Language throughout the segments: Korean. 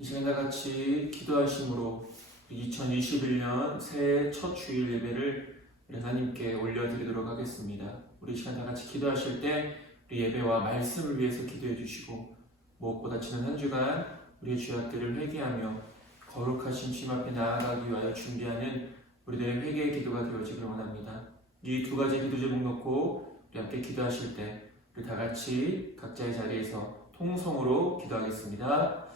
이 시간 다 같이 기도하심으로 2021년 새해 첫 주일 예배를 하나님께 올려드리도록 하겠습니다. 우리 이 시간 다 같이 기도하실 때 우리 예배와 말씀을 위해서 기도해 주시고, 무엇보다 지난 한 주간 우리의 죄악들을 회개하며 거룩하신 주님 앞에 나아가기 위하여 준비하는 우리들의 회개의 기도가 되어지길 원합니다. 이 두 가지 기도 제목 놓고 우리 함께 기도하실 때 우리 다 같이 각자의 자리에서 통성으로 기도하겠습니다.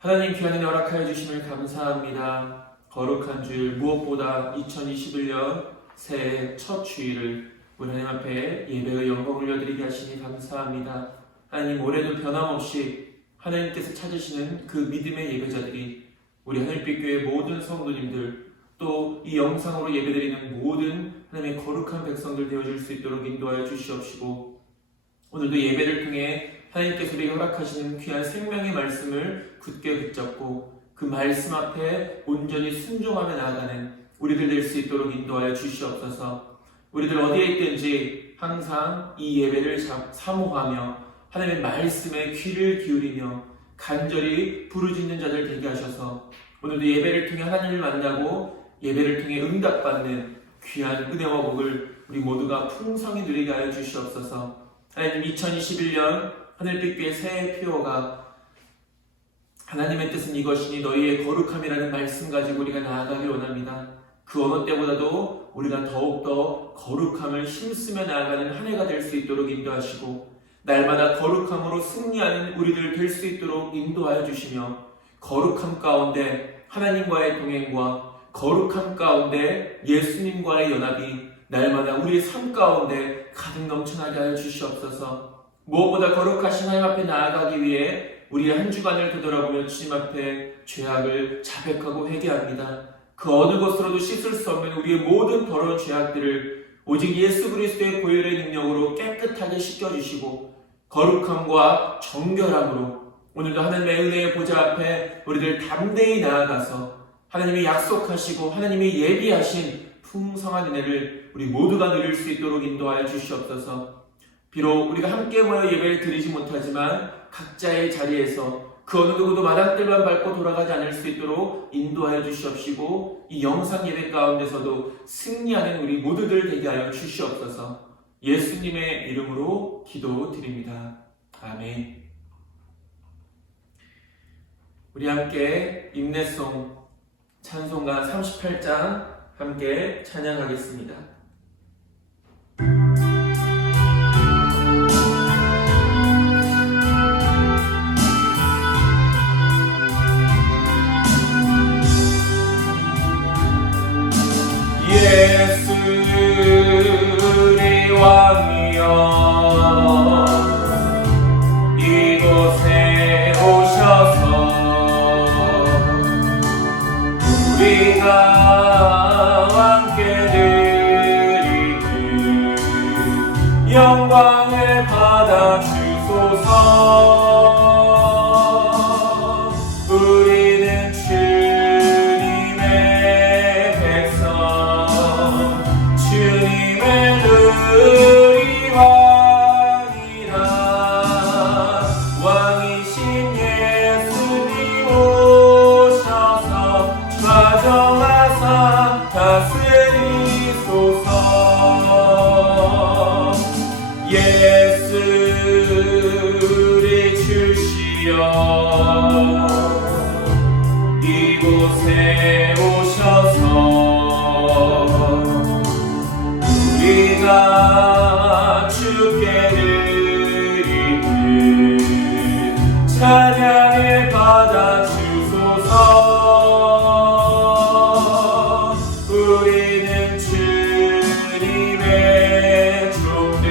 하나님, 귀한 은혜 허락하여 주심을 감사합니다. 거룩한 주일, 무엇보다 2021년 새해 첫 주일을 우리 하나님 앞에 예배의 영광을 올려드리게 하시니 감사합니다. 하나님, 올해도 변함없이 하나님께서 찾으시는 그 믿음의 예배자들이 우리 하늘빛 교회 모든 성도님들, 또 이 영상으로 예배드리는 모든 하나님의 거룩한 백성들 되어줄 수 있도록 인도하여 주시옵시고, 오늘도 예배를 통해 하나님께서 우리에게 허락하시는 귀한 생명의 말씀을 굳게 붙잡고 그 말씀 앞에 온전히 순종하며 나아가는 우리들 될 수 있도록 인도하여 주시옵소서. 우리들 어디에 있든지 항상 이 예배를 사모하며 하나님의 말씀에 귀를 기울이며 간절히 부르짖는 자들 되게 하셔서 오늘도 예배를 통해 하나님을 만나고 예배를 통해 응답받는 귀한 은혜와 복을 우리 모두가 풍성히 누리게 하여 주시옵소서. 하나님, 2021년 하늘빛 교회 새해 표어가 하나님의 뜻은 이것이니 너희의 거룩함이라는 말씀 가지고 우리가 나아가길 원합니다. 그 어느 때보다도 우리가 더욱더 거룩함을 힘쓰며 나아가는 한 해가 될 수 있도록 인도하시고, 날마다 거룩함으로 승리하는 우리들 될 수 있도록 인도하여 주시며, 거룩함 가운데 하나님과의 동행과 거룩함 가운데 예수님과의 연합이 날마다 우리의 삶 가운데 가득 넘쳐나게 하여 주시옵소서. 무엇보다 거룩하신 하나님 앞에 나아가기 위해 우리의 한 주간을 되돌아보며 주님 앞에 죄악을 자백하고 회개합니다. 그 어느 것으로도 씻을 수 없는 우리의 모든 더러운 죄악들을 오직 예수 그리스도의 보혈의 능력으로 깨끗하게 씻겨주시고, 거룩함과 정결함으로 오늘도 하나님의 은혜의 보좌 앞에 우리들 담대히 나아가서 하나님이 약속하시고 하나님이 예비하신 풍성한 은혜를 우리 모두가 누릴 수 있도록 인도하여 주시옵소서. 비록 우리가 함께 모여 예배를 드리지 못하지만 각자의 자리에서 그 어느 누구도 마당들만 밟고 돌아가지 않을 수 있도록 인도하여 주시옵시고, 이 영상 예배 가운데서도 승리하는 우리 모두들 되게 하여 주시옵소서. 예수님의 이름으로 기도드립니다. 아멘. 우리 함께 인내송 찬송가 38장 함께 찬양하겠습니다. 예수 우리 왕이여, 이곳에 오셔서 우리가 함께 드리는 영광을 받아 주소서. 우리는 주님의 백성, 주님의 누리 왕이라. 왕이신 예수님 오셔서 좌정하사 다스리소서. 예수 우리 주시여, 이곳에 오셔서 우리가 주께 드리는 찬양을 받아 주소서. 우리는 주님의 종들,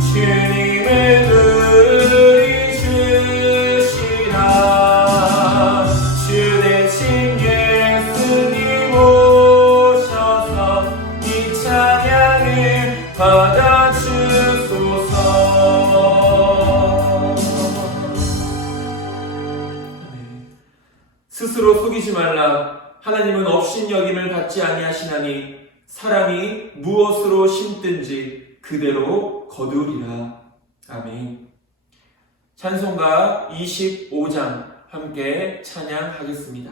주님의 누리 주시라. 주 대신 예수님 오셔서 이 찬양을 받아 주소서. 스스로 속이지 말라. 하나님은 업신여김을 받지 아니하시나니 사람이 무엇으로 심든지 그대로 거두리라. 아멘. 찬송가 25장 함께 찬양하겠습니다.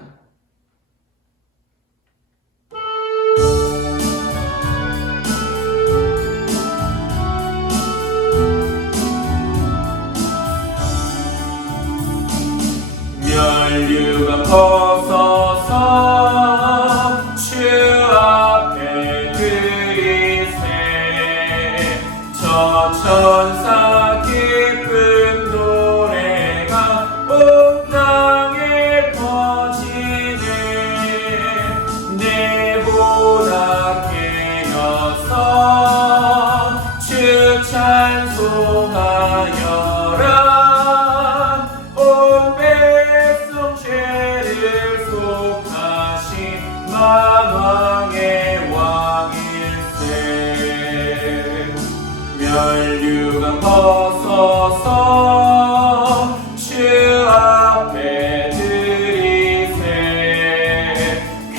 멸류관 벗어서 주 앞에 드리세. 저 천사 기쁜 노래가 온 땅에 퍼지네. 내보다 깨어서 주 찬송하여라. 만왕의 왕일세. 멸류관 벗어서 주 앞에 드리세. 그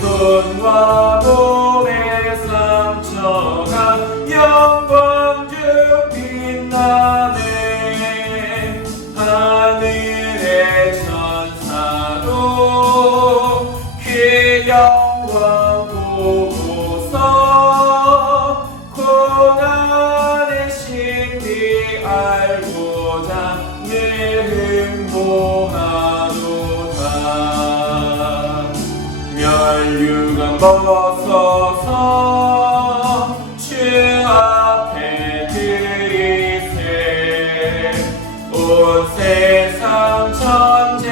손과 몸의 상처가 영광 중 빛나네. 하늘의 천사도 영광 보고서 고난의 신비 알고자 늘 흥모하도다. 멸류관 벗어서 주 앞에 드리세. 온 세상 전쟁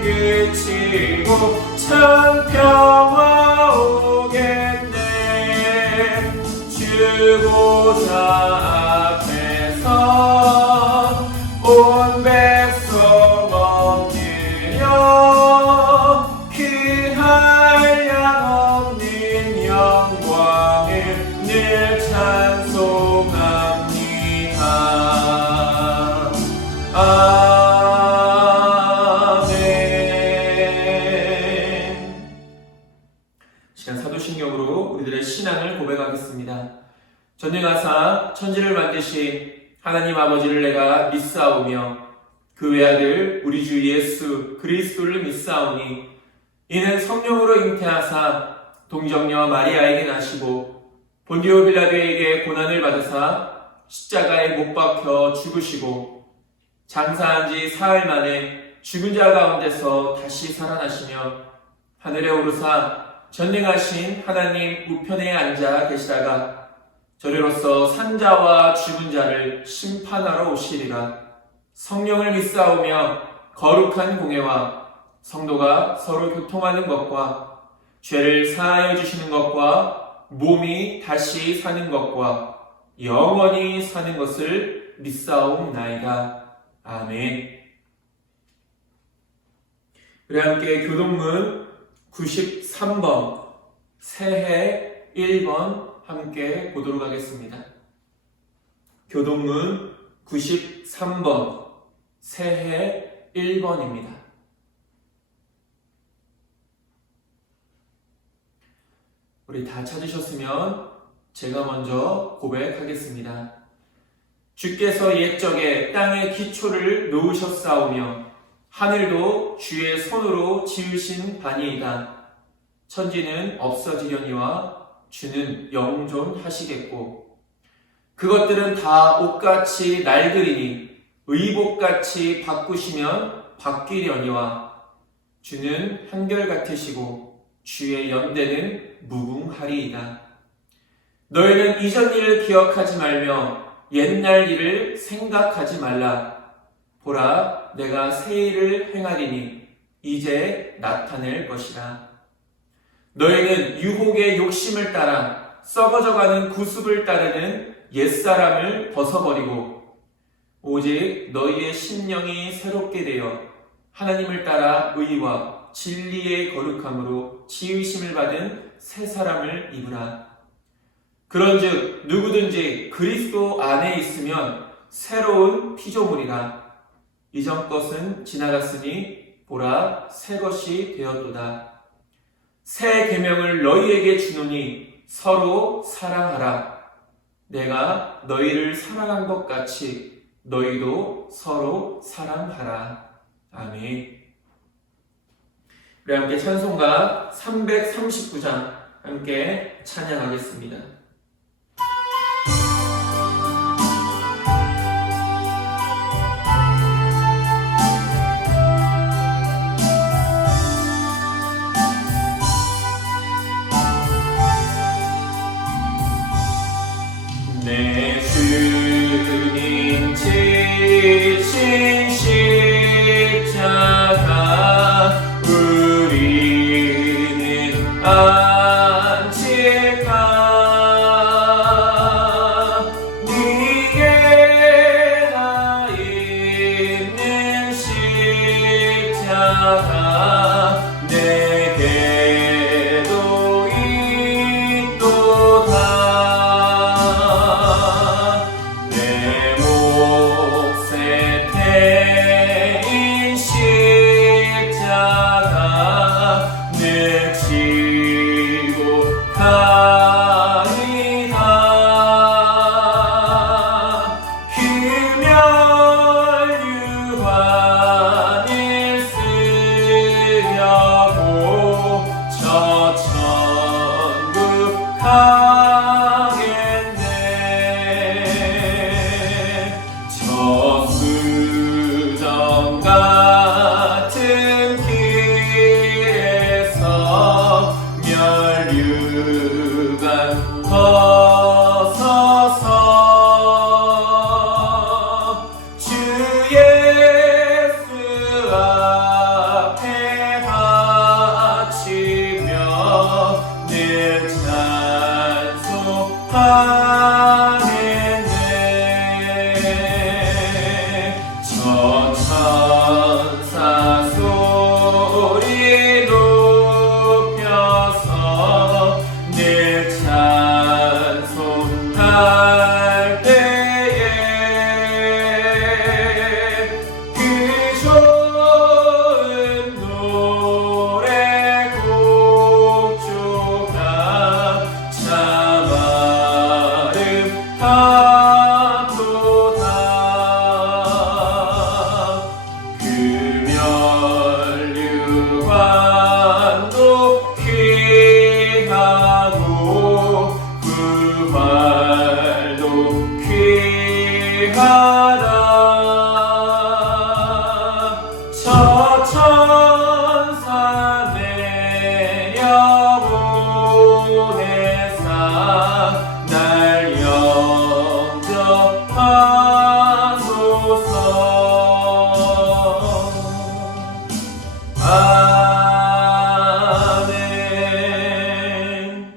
그치고 참 평화 오겠네. 주보좌 앞에서 온 백성 엎드려 그 한량없는 영광을 늘 찬송합니다. 사도신경으로 우리들의 신앙을 고백하겠습니다. 전능하사 천지를 만드신 하나님 아버지를 내가 믿사오며 그 외아들 우리 주 예수 그리스도를 믿사오니 이는 성령으로 잉태하사 동정녀 마리아에게 나시고 본디오 빌라도에게 고난을 받으사 십자가에 못 박혀 죽으시고 장사한 지 사흘 만에 죽은 자 가운데서 다시 살아나시며 하늘에 오르사 전능하신 하나님 우편에 앉아 계시다가 저리로서 산자와 죽은 자를 심판하러 오시리라. 성령을 믿사오며 거룩한 공예와 성도가 서로 교통하는 것과 죄를 사하여 주시는 것과 몸이 다시 사는 것과 영원히 사는 것을 믿사옵나이다. 아멘. 우리 함께 교동문 93번 새해 1번 함께 보도록 하겠습니다. 교동문 93번 새해 1번입니다. 우리 다 찾으셨으면 제가 먼저 고백하겠습니다. 주께서 옛적에 땅의 기초를 놓으셨사오며 하늘도 주의 손으로 지으신 바니이다. 천지는 없어지려니와 주는 영존하시겠고 그것들은 다 옷같이 낡으리니 의복같이 바꾸시면 바뀌려니와 주는 한결같으시고 주의 연대는 무궁하리이다. 너희는 이전 일을 기억하지 말며 옛날 일을 생각하지 말라. 보라, 내가 새 일을 행하리니 이제 나타낼 것이라. 너희는 유혹의 욕심을 따라 썩어져가는 구습을 따르는 옛사람을 벗어버리고 오직 너희의 심령이 새롭게 되어 하나님을 따라 의와 진리의 거룩함으로 지으심을 받은 새 사람을 입으라. 그런즉 누구든지 그리스도 안에 있으면 새로운 피조물이라. 이전 것은 지나갔으니 보라 새 것이 되었도다. 새 계명을 너희에게 주노니 서로 사랑하라. 내가 너희를 사랑한 것 같이 너희도 서로 사랑하라. 아멘. 우리 함께 찬송가 339장 함께 찬양하겠습니다. 내 주님 지신 십자가 우리는 안질까. 네게 나 있는 십자가 내게도 있도다. 내 몫에 태인 십자가 늘 지고 가리다. 금연유관을 쓰려고 저 천국 가겠네. 저수정 같은 길에서 멸류관 벗어서 주 예수 앞에 바치며 늘 찬송하겠네. 저 천사 소리 높여서 늘 찬송할 때에 그 좋은 노래 곡조가 참 아름답도다. 금연유관도 귀하고 부활도 귀하다. 저 천사 내려보내사 날 영접하소서. 아멘.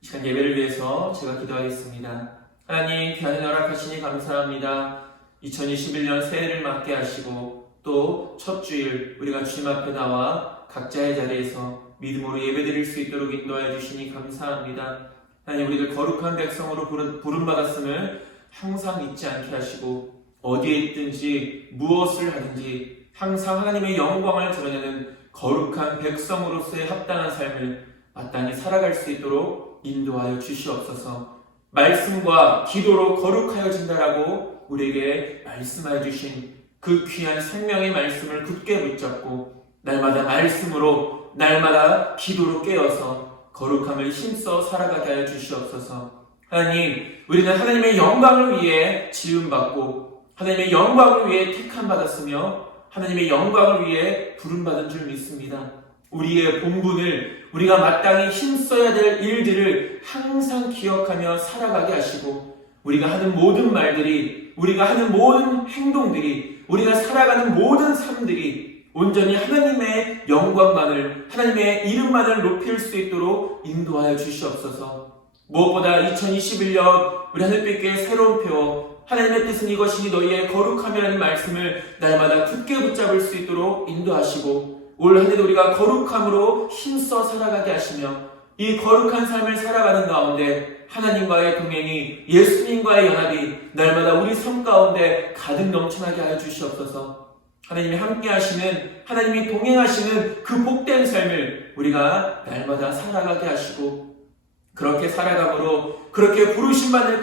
이 시간 예배를 위해서 제가 기도하겠습니다. 하나님, 귀한 은 허락하시니 감사합니다. 2021년 새해를 맞게 하시고 또 첫 주일 우리가 주님 앞에 나와 각자의 자리에서 믿음으로 예배드릴 수 있도록 인도하여 주시니 감사합니다. 하나님, 우리를 거룩한 백성으로 부름받았음을 항상 잊지 않게 하시고 어디에 있든지 무엇을 하든지 항상 하나님의 영광을 드러내는 거룩한 백성으로서의 합당한 삶을 마땅히 살아갈 수 있도록 인도하여 주시옵소서. 말씀과 기도로 거룩하여진다라고 우리에게 말씀하여 주신 그 귀한 생명의 말씀을 굳게 붙잡고 날마다 말씀으로 날마다 기도로 깨어서 거룩함을 힘써 살아가게 하여 주시옵소서. 하나님, 우리는 하나님의 영광을 위해 지음받고 하나님의 영광을 위해 택함받았으며 하나님의 영광을 위해 부름받은 줄 믿습니다. 우리의 본분을 우리가 마땅히 힘써야 될 일들을 항상 기억하며 살아가게 하시고 우리가 하는 모든 말들이, 우리가 하는 모든 행동들이, 우리가 살아가는 모든 삶들이 온전히 하나님의 영광만을, 하나님의 이름만을 높일 수 있도록 인도하여 주시옵소서. 무엇보다 2021년 우리 하늘빛교회 새로운 표, 하나님의 뜻은 이것이니 너희의 거룩함이라는 말씀을 날마다 굳게 붙잡을 수 있도록 인도하시고 올 한 해도 우리가 거룩함으로 힘써 살아가게 하시며 이 거룩한 삶을 살아가는 가운데 하나님과의 동행이, 예수님과의 연합이 날마다 우리 삶 가운데 가득 넘쳐나게 하여 주시옵소서. 하나님이 함께 하시는, 하나님이 동행하시는 그 복된 삶을 우리가 날마다 살아가게 하시고 그렇게 살아감으로, 그렇게 부르심받는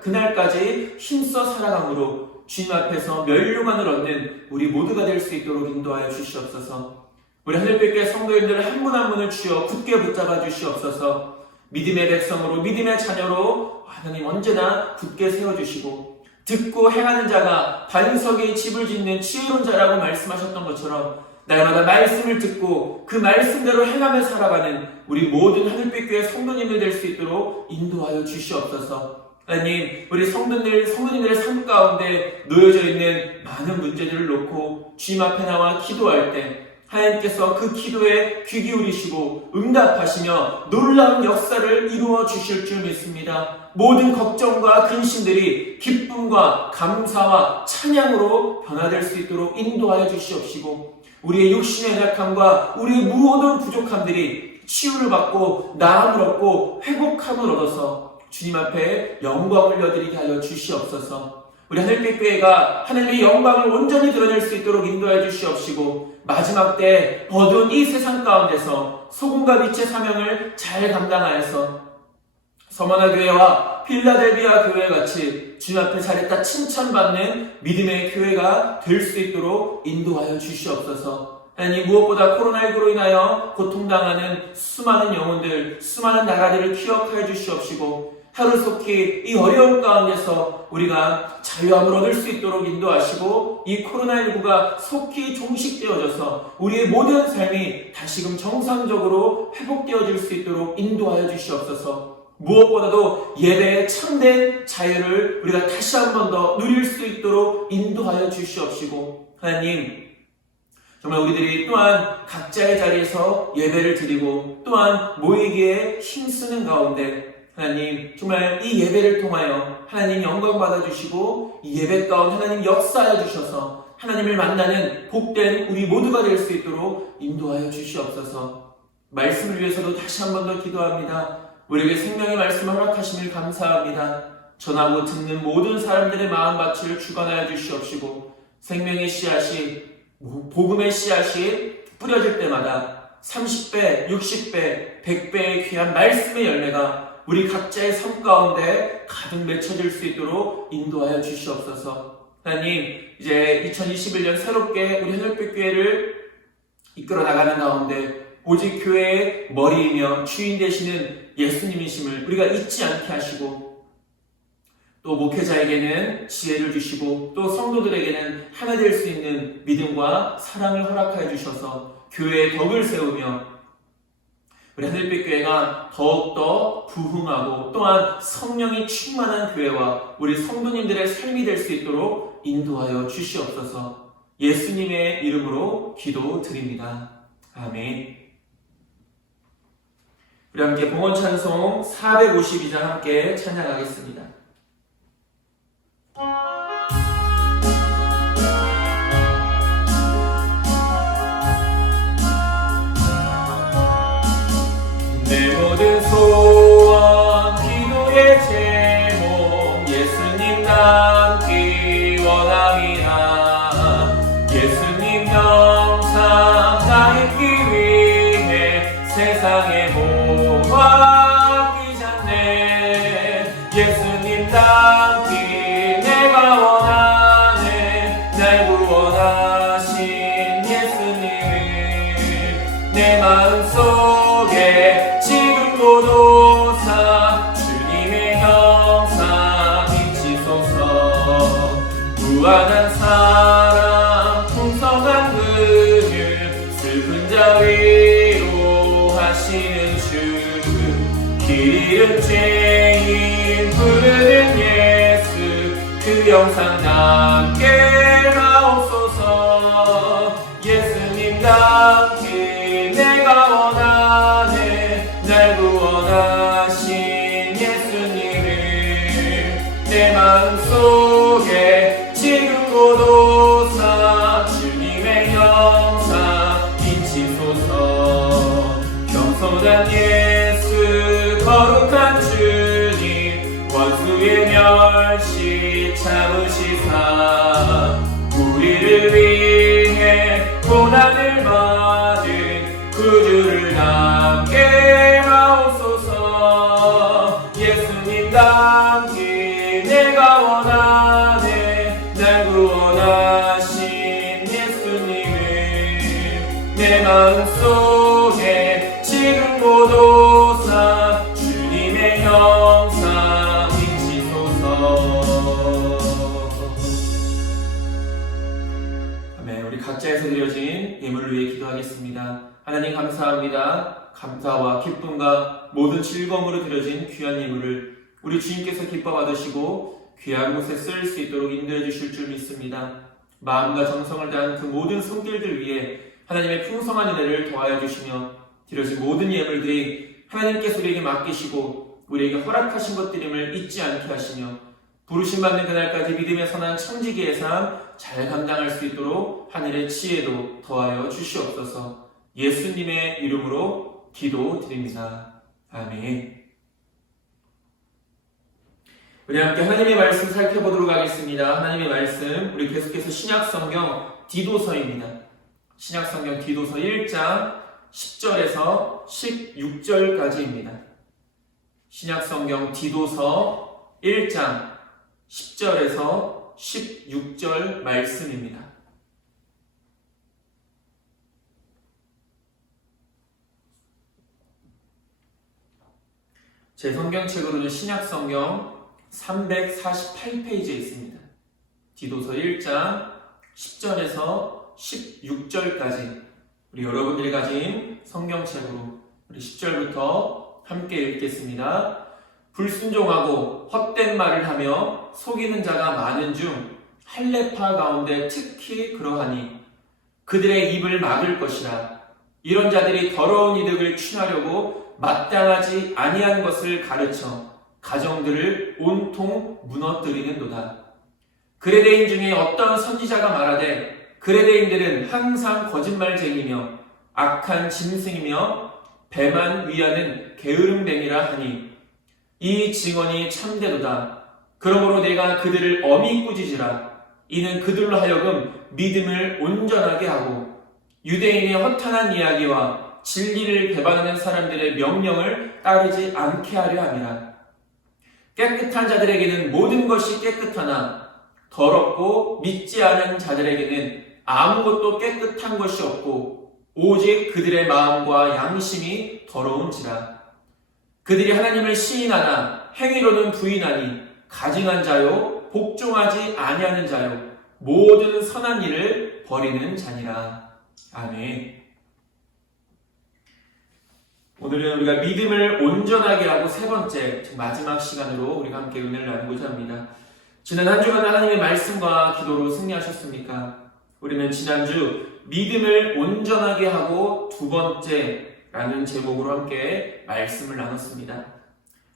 그날까지 힘써 살아감으로 주님 앞에서 면류관을 얻는 우리 모두가 될 수 있도록 인도하여 주시옵소서. 우리 하늘빛교회 성도님들 한 분 한 분을 주여 굳게 붙잡아 주시옵소서. 믿음의 백성으로 믿음의 자녀로 하나님 언제나 굳게 세워주시고 듣고 행하는 자가 반석의 집을 짓는 지혜로운 자라고 말씀하셨던 것처럼 날마다 말씀을 듣고 그 말씀대로 행하며 살아가는 우리 모든 하늘빛교회 성도님들 될 수 있도록 인도하여 주시옵소서. 하나님, 우리 성도님들의 삶 가운데 놓여져 있는 많은 문제들을 놓고 주님 앞에 나와 기도할 때 하나님께서 그 기도에 귀 기울이시고 응답하시며 놀라운 역사를 이루어 주실 줄 믿습니다. 모든 걱정과 근심들이 기쁨과 감사와 찬양으로 변화될 수 있도록 인도하여 주시옵시고 우리의 육신의 약함과 우리의 모든 부족함들이 치유를 받고 나음을 얻고 회복함을 얻어서 주님 앞에 영광을 올려드리게 하여 주시옵소서. 우리 하늘빛교회가 하나님의 영광을 온전히 드러낼 수 있도록 인도하여 주시옵시고 마지막 때 어두운 이 세상 가운데서 소금과 빛의 사명을 잘 감당하여서 서머나 교회와 필라델비아 교회 같이 주님 앞에 잘했다 칭찬받는 믿음의 교회가 될 수 있도록 인도하여 주시옵소서. 하나님, 무엇보다 코로나19로 인하여 고통당하는 수많은 영혼들, 수많은 나라들을 기억하여 주시옵시고 하루속히 이 어려운 가운데서 우리가 자유함을 얻을 수 있도록 인도하시고 이 코로나19가 속히 종식되어져서 우리의 모든 삶이 다시금 정상적으로 회복되어질 수 있도록 인도하여 주시옵소서. 무엇보다도 예배의 참된 자유를 우리가 다시 한 번 더 누릴 수 있도록 인도하여 주시옵시고 하나님, 정말 우리들이 또한 각자의 자리에서 예배를 드리고 또한 모이기에 힘쓰는 가운데 하나님, 정말 이 예배를 통하여 하나님 영광 받아주시고 이 예배 가운데 하나님 역사하여 주셔서 하나님을 만나는 복된 우리 모두가 될 수 있도록 인도하여 주시옵소서. 말씀을 위해서도 다시 한 번 더 기도합니다. 우리에게 생명의 말씀을 허락하심을 감사합니다. 전하고 듣는 모든 사람들의 마음밭을 주관하여 주시옵시고 생명의 씨앗이, 복음의 씨앗이 뿌려질 때마다 30배, 60배, 100배의 귀한 말씀의 열매가 우리 각자의 삶 가운데 가득 맺혀질 수 있도록 인도하여 주시옵소서. 하나님, 이제 2021년 새롭게 우리 하늘빛교회를 이끌어 나가는 가운데 오직 교회의 머리이며 주인 되시는 예수님이심을 우리가 잊지 않게 하시고 또 목회자에게는 지혜를 주시고 또 성도들에게는 하나 될 수 있는 믿음과 사랑을 허락하여 주셔서 교회의 덕을 세우며 우리 하늘빛교회가 더욱더 부흥하고 또한 성령이 충만한 교회와 우리 성도님들의 삶이 될 수 있도록 인도하여 주시옵소서. 예수님의 이름으로 기도드립니다. 아멘. 우리 함께 봉헌 찬송 452장 함께 찬양하겠습니다. 내 모든 소원 기도의 제목 예수님 닮기 원함이라. 예수님 영상 닮기 위해 세상에 모아 끼잖네. 예수님 닮기 내가 원하네. 날 구원하신 예수님을 내 마음속에 지금도도사 주님의 형상 비치소서. 무한한 사랑 풍성한 은혜 슬픈 자 위로하시는 주. 길 잃은 죄인 부르는 예수 그 영상 남게 하옵소서. 예수님 닮기 내가 원하네. 날 구원하신 예수님을 내 마음속에 지금 고도사 주님의 영상 비치소서. 겸손한 예수 거룩한 주님 원수의 멸시 참으시사 우리를 위해 고난을 받은 구주를 남게 하옵소서. 예수님 닮기 내가 원하네. 날 내 마음속에 지금 보도사 주님의 형상 인치소서. 아멘. 우리 각자에서 드려진 예물을 위해 기도하겠습니다. 하나님 감사합니다. 감사와 기쁨과 모든 즐거움으로 드려진 귀한 예물을 우리 주님께서 기뻐 받으시고 귀한 곳에 쓸 수 있도록 인도해 주실 줄 믿습니다. 마음과 정성을 다한 그 모든 손길들 위해 하나님의 풍성한 은혜를 더하여 주시며 드려진 모든 예물들이 하나님께서 우리에게 맡기시고 우리에게 허락하신 것들임을 잊지 않게 하시며 부르심받는 그날까지 믿음의 선한 청지기의 삶 잘 감당할 수 있도록 하늘의 지혜도 더하여 주시옵소서. 예수님의 이름으로 기도드립니다. 아멘. 우리 함께 하나님의 말씀 살펴보도록 하겠습니다. 하나님의 말씀 우리 계속해서 신약성경 디도서입니다. 신약성경 디도서 1장 10절에서 16절까지입니다. 신약성경 디도서 1장 10절에서 16절 말씀입니다. 제 성경책으로는 신약성경 348페이지에 있습니다. 디도서 1장 10절에서 16절까지 우리 여러분들이 가진 성경책으로 우리 10절부터 함께 읽겠습니다. 불순종하고 헛된 말을 하며 속이는 자가 많은 중 할례파 가운데 특히 그러하니 그들의 입을 막을 것이라. 이런 자들이 더러운 이득을 취하려고 마땅하지 아니한 것을 가르쳐 가정들을 온통 무너뜨리는도다. 그레데인 중에 어떤 선지자가 말하되 그레데인들은 항상 거짓말쟁이며 악한 짐승이며 배만 위하는 게으름뱀이라 하니 이 증언이 참되도다. 그러므로 내가 그들을 엄히 꾸짖으라. 이는 그들로 하여금 믿음을 온전하게 하고 유대인의 허탄한 이야기와 진리를 배반하는 사람들의 명령을 따르지 않게 하려 함이라. 깨끗한 자들에게는 모든 것이 깨끗하나 더럽고 믿지 않은 자들에게는 아무것도 깨끗한 것이 없고 오직 그들의 마음과 양심이 더러운지라. 그들이 하나님을 시인하나 행위로는 부인하니 가증한 자요 복종하지 아니하는 자요 모든 선한 일을 버리는 자니라. 아멘. 오늘은 우리가 믿음을 온전하게 하고 세 번째 마지막 시간으로 우리가 함께 은혜를 나누고자 합니다. 지난 한 주간 하나님의 말씀과 기도로 승리하셨습니까? 우리는 지난주 믿음을 온전하게 하고 두 번째라는 제목으로 함께 말씀을 나눴습니다.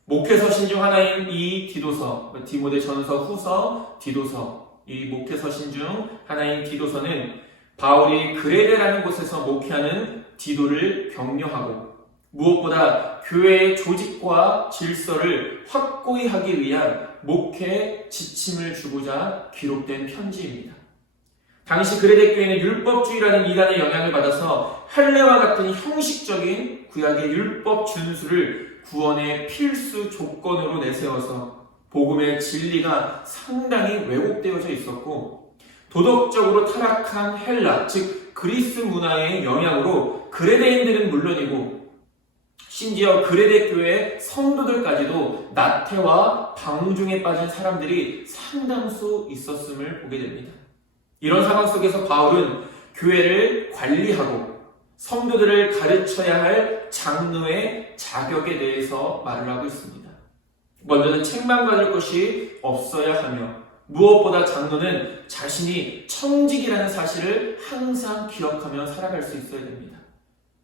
목회서신 중 하나인 이 디도서, 디모데전서, 후서, 디도서, 이 목회서신 중 하나인 디도서는 바울이 그레데라는 곳에서 목회하는 디도를 격려하고 무엇보다 교회의 조직과 질서를 확고히 하기 위한 목회 지침을 주고자 기록된 편지입니다. 당시 그레데 교회는 율법주의라는 이단의 영향을 받아서 할례와 같은 형식적인 구약의 율법 준수를 구원의 필수 조건으로 내세워서 복음의 진리가 상당히 왜곡되어져 있었고 도덕적으로 타락한 헬라, 즉 그리스 문화의 영향으로 그레데인들은 물론이고 심지어 그레데 교회 성도들까지도 나태와 방중에 빠진 사람들이 상당수 있었음을 보게 됩니다. 이런 상황 속에서 바울은 교회를 관리하고 성도들을 가르쳐야 할 장로의 자격에 대해서 말을 하고 있습니다. 먼저는 책망받을 것이 없어야 하며 무엇보다 장로는 자신이 청직이라는 사실을 항상 기억하며 살아갈 수 있어야 됩니다.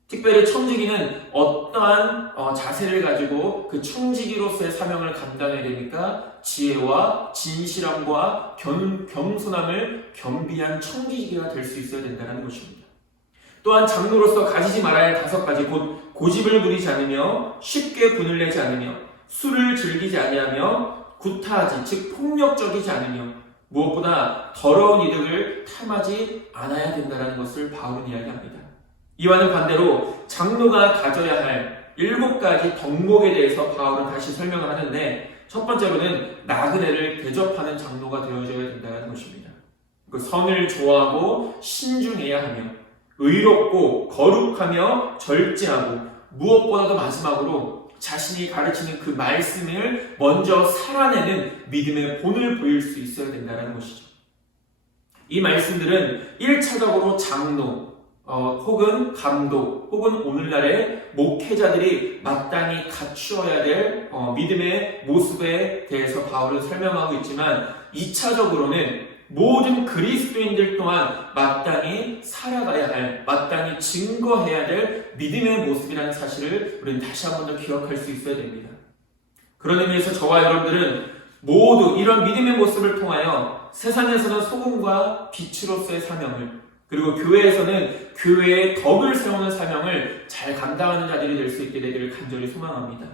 특별히 청지기는 어떠한 자세를 가지고 그 청지기로서의 사명을 감당해야 되니까 지혜와 진실함과 겸손함을 겸비한 청지기가 될 수 있어야 된다는 것입니다. 또한 장로로서 가지지 말아야 할 5가지 곧 고집을 부리지 않으며 쉽게 분을 내지 않으며 술을 즐기지 아니하며 구타하지 즉 폭력적이지 않으며 무엇보다 더러운 이득을 탐하지 않아야 된다는 것을 바울은 이야기합니다. 이와는 반대로 장로가 가져야 할 7가지 덕목에 대해서 바울은 다시 설명을 하는데 첫 번째로는 나그네를 대접하는 장로가 되어줘야 된다는 것입니다. 그 선을 좋아하고 신중해야 하며 의롭고 거룩하며 절제하고 무엇보다도 마지막으로 자신이 가르치는 그 말씀을 먼저 살아내는 믿음의 본을 보일 수 있어야 된다는 것이죠. 이 말씀들은 1차적으로 장로, 혹은 감독, 혹은 오늘날의 목회자들이 마땅히 갖추어야 될 믿음의 모습에 대해서 바울은 설명하고 있지만 2차적으로는 모든 그리스도인들 또한 마땅히 살아가야 할, 마땅히 증거해야 될 믿음의 모습이라는 사실을 우리는 다시 한 번 더 기억할 수 있어야 됩니다. 그런 의미에서 저와 여러분들은 모두 이런 믿음의 모습을 통하여 세상에서는 소금과 빛으로서의 사명을, 그리고 교회에서는 교회의 덕을 세우는 사명을 잘 감당하는 자들이 될 수 있게 되기를 간절히 소망합니다.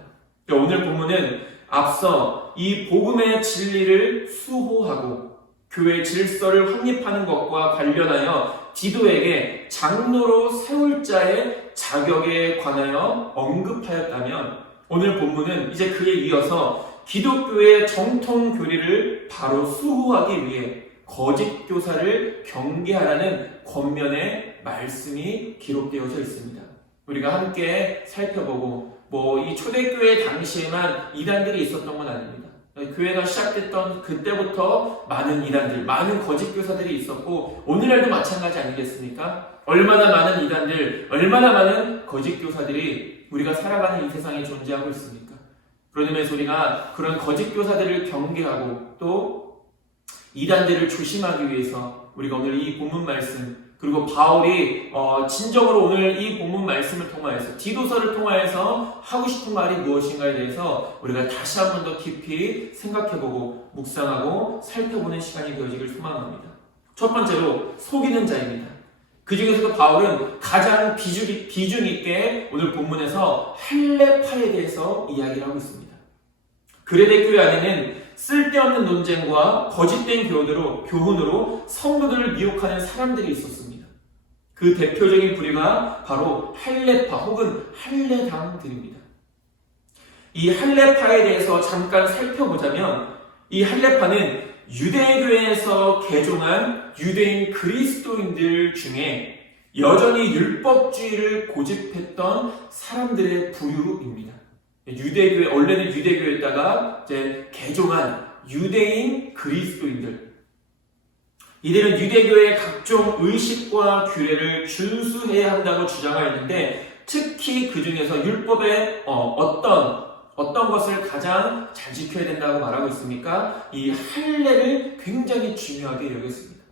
오늘 본문은 앞서 이 복음의 진리를 수호하고 교회 질서를 확립하는 것과 관련하여 디도에게 장로로 세울 자의 자격에 관하여 언급하였다면, 오늘 본문은 이제 그에 이어서 기독교의 정통 교리를 바로 수호하기 위해 거짓 교사를 경계하라는 권면의 말씀이 기록되어져 있습니다. 우리가 함께 살펴보고 이 초대교회 당시에만 이단들이 있었던 건 아닙니다. 교회가 시작됐던 그때부터 많은 이단들, 많은 거짓 교사들이 있었고 오늘날도 마찬가지 아니겠습니까? 얼마나 많은 이단들, 얼마나 많은 거짓 교사들이 우리가 살아가는 이 세상에 존재하고 있습니까? 그런 의미에서 우리가 그런 거짓 교사들을 경계하고 또 이단들을 조심하기 위해서 우리가 오늘 이 본문 말씀, 그리고 바울이 진정으로 오늘 이 본문 말씀을 통하여서 디도서를 통하여서 하고 싶은 말이 무엇인가에 대해서 우리가 다시 한 번 더 깊이 생각해보고 묵상하고 살펴보는 시간이 되어지길 소망합니다. 첫 번째로 속이는 자입니다. 그 중에서도 바울은 가장 비중 있게 오늘 본문에서 할례파에 대해서 이야기를 하고 있습니다. 그레데 교회 안에는 쓸데없는 논쟁과 거짓된 교훈으로 성도들을 미혹하는 사람들이 있었습니다. 그 대표적인 부류가 바로 할례파 혹은 할례당들입니다. 이 할례파에 대해서 잠깐 살펴보자면 이 할례파는 유대교회에서 개종한 유대인 그리스도인들 중에 여전히 율법주의를 고집했던 사람들의 부류입니다. 유대교회, 원래는 유대교회에다가 이제 개종한 유대인 그리스도인들. 이들은 유대교회의 각종 의식과 규례를 준수해야 한다고 주장하였는데 특히 그 중에서 율법의 어떤 것을 가장 잘 지켜야 된다고 말하고 있습니까? 이 할례를 굉장히 중요하게 여겼습니다.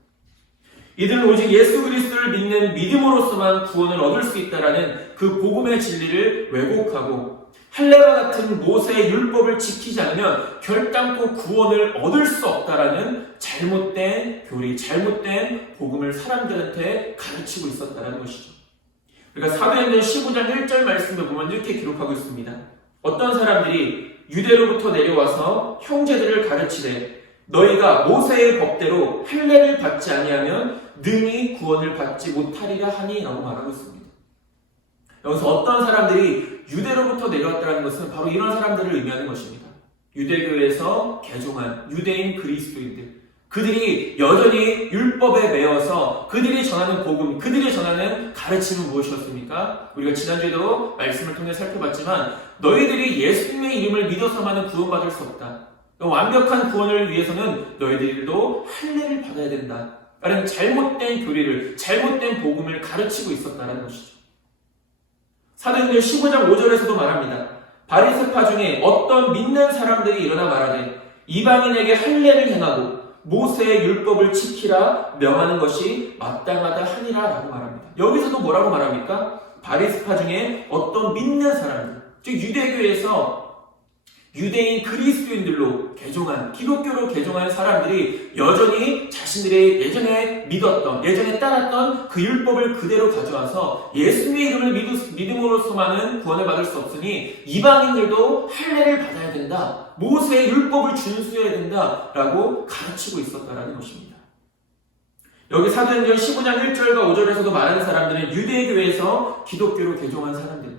이들은 오직 예수 그리스도를 믿는 믿음으로서만 구원을 얻을 수 있다라는 그 복음의 진리를 왜곡하고 할례와 같은 모세의 율법을 지키지 않으면 결단코 구원을 얻을 수 없다라는 잘못된 교리, 잘못된 복음을 사람들한테 가르치고 있었다라는 것이죠. 그러니까 사도행전 15장 1절 말씀을 보면 이렇게 기록하고 있습니다. 어떤 사람들이 유대로부터 내려와서 형제들을 가르치되 너희가 모세의 법대로 할례를 받지 아니하면 능히 구원을 받지 못하리라 하니 라고 말하고 있습니다. 여기서 어떤 사람들이 유대로부터 내려왔다는 것은 바로 이런 사람들을 의미하는 것입니다. 유대교회에서 개종한 유대인 그리스도인들, 그들이 여전히 율법에 매여서 그들이 전하는 복음, 그들이 전하는 가르침은 무엇이었습니까? 우리가 지난주에도 말씀을 통해 살펴봤지만 너희들이 예수님의 이름을 믿어서만은 구원받을 수 없다. 완벽한 구원을 위해서는 너희들도 할례를 받아야 된다. 라는 잘못된 교리를, 잘못된 복음을 가르치고 있었다는 것이죠. 사도행전 15장 5절에서도 말합니다. 바리새파 중에 어떤 믿는 사람들이 일어나 말하되 이방인에게 할례를 행하고 모세의 율법을 지키라 명하는 것이 마땅하다 하니라 라고 말합니다. 여기서도 뭐라고 말합니까? 바리새파 중에 어떤 믿는 사람들, 즉 유대교에서 유대인 그리스도인들로 개종한, 기독교로 개종한 사람들이 여전히 자신들의 예전에 믿었던, 예전에 따랐던 그 율법을 그대로 가져와서 예수님의 이름을 믿음으로서만은 구원을 받을 수 없으니 이방인들도 할례를 받아야 된다, 모세의 율법을 준수해야 된다라고 가르치고 있었다라는 것입니다. 여기 사도행전 15장 1절과 5절에서도 말하는 사람들은 유대교에서 기독교로 개종한 사람들입니다.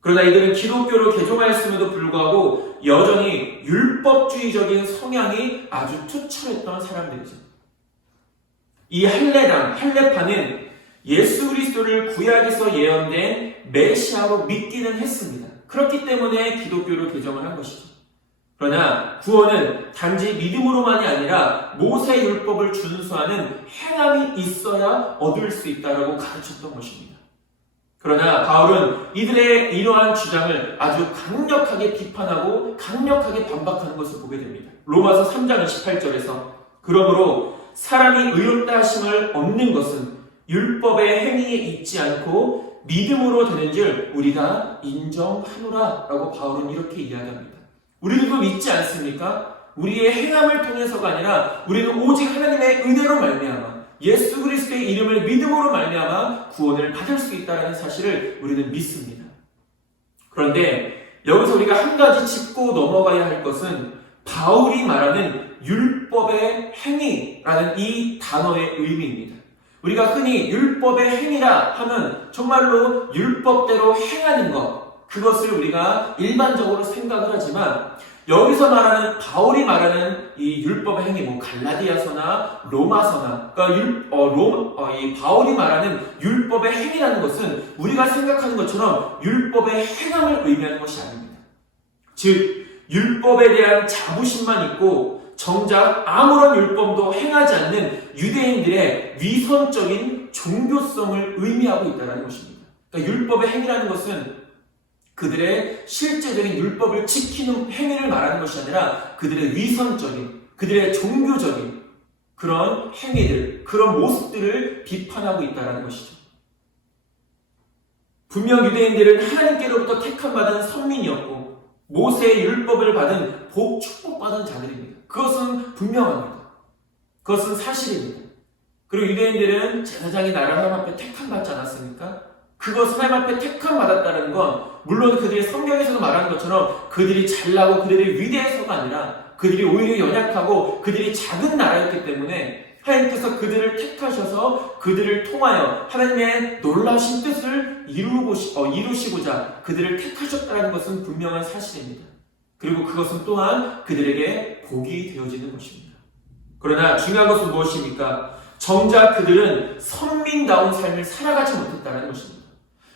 그러나 이들은 기독교로 개종하였음에도 불구하고 여전히 율법주의적인 성향이 아주 투철했던 사람들이죠. 이 할례파는 예수 그리스도를 구약에서 예언된 메시아로 믿기는 했습니다. 그렇기 때문에 기독교를 개정을 한 것이죠. 그러나 구원은 단지 믿음으로만이 아니라 모세 율법을 준수하는 행함이 있어야 얻을 수 있다라고 가르쳤던 것입니다. 그러나 바울은 이들의 이러한 주장을 아주 강력하게 비판하고 강력하게 반박하는 것을 보게 됩니다. 로마서 3장 28절에서 그러므로 사람이 의롭다 하심을 얻는 것은 율법의 행위에 있지 않고 믿음으로 되는 줄 우리가 인정하노라 라고 바울은 이렇게 이야기합니다. 우리들도 믿지 않습니까? 우리의 행함을 통해서가 아니라 우리는 오직 하나님의 은혜로 말미암아 예수 그리스도의 이름을 믿음으로 말미암아 구원을 받을 수 있다는 사실을 우리는 믿습니다. 그런데 여기서 우리가 한 가지 짚고 넘어가야 할 것은 바울이 말하는 율법의 행위라는 이 단어의 의미입니다. 우리가 흔히 율법의 행위라 하면 정말로 율법대로 행하는 것, 그것을 우리가 일반적으로 생각을 하지만 여기서 말하는 바울이 말하는 이 율법의 행위, 갈라디아서나 로마서나, 그러니까 이 바울이 말하는 율법의 행위라는 것은 우리가 생각하는 것처럼 율법의 행함을 의미하는 것이 아닙니다. 즉 율법에 대한 자부심만 있고 정작 아무런 율법도 행하지 않는 유대인들의 위선적인 종교성을 의미하고 있다는 것입니다. 그러니까 율법의 행위라는 것은 그들의 실제적인 율법을 지키는 행위를 말하는 것이 아니라 그들의 위선적인, 그들의 종교적인 그런 행위들, 그런 모습들을 비판하고 있다는 것이죠. 분명 유대인들은 하나님께로부터 택함받은 선민이었고 모세의 율법을 받은 축복받은 자들입니다. 그것은 분명합니다. 그것은 사실입니다. 그리고 유대인들은 제사장이 나를 하나님 앞에 택함받지 않았습니까? 그것을 하나님 앞에 택함받았다는 건 물론 그들이 성경에서도 말하는 것처럼 그들이 잘나고 그들이 위대해서가 아니라 그들이 오히려 연약하고 그들이 작은 나라였기 때문에 하나님께서 그들을 택하셔서 그들을 통하여 하나님의 놀라신 뜻을 이루시고자 그들을 택하셨다는 것은 분명한 사실입니다. 그리고 그것은 또한 그들에게 복이 되어지는 것입니다. 그러나 중요한 것은 무엇입니까? 정작 그들은 선민다운 삶을 살아가지 못했다는 것입니다.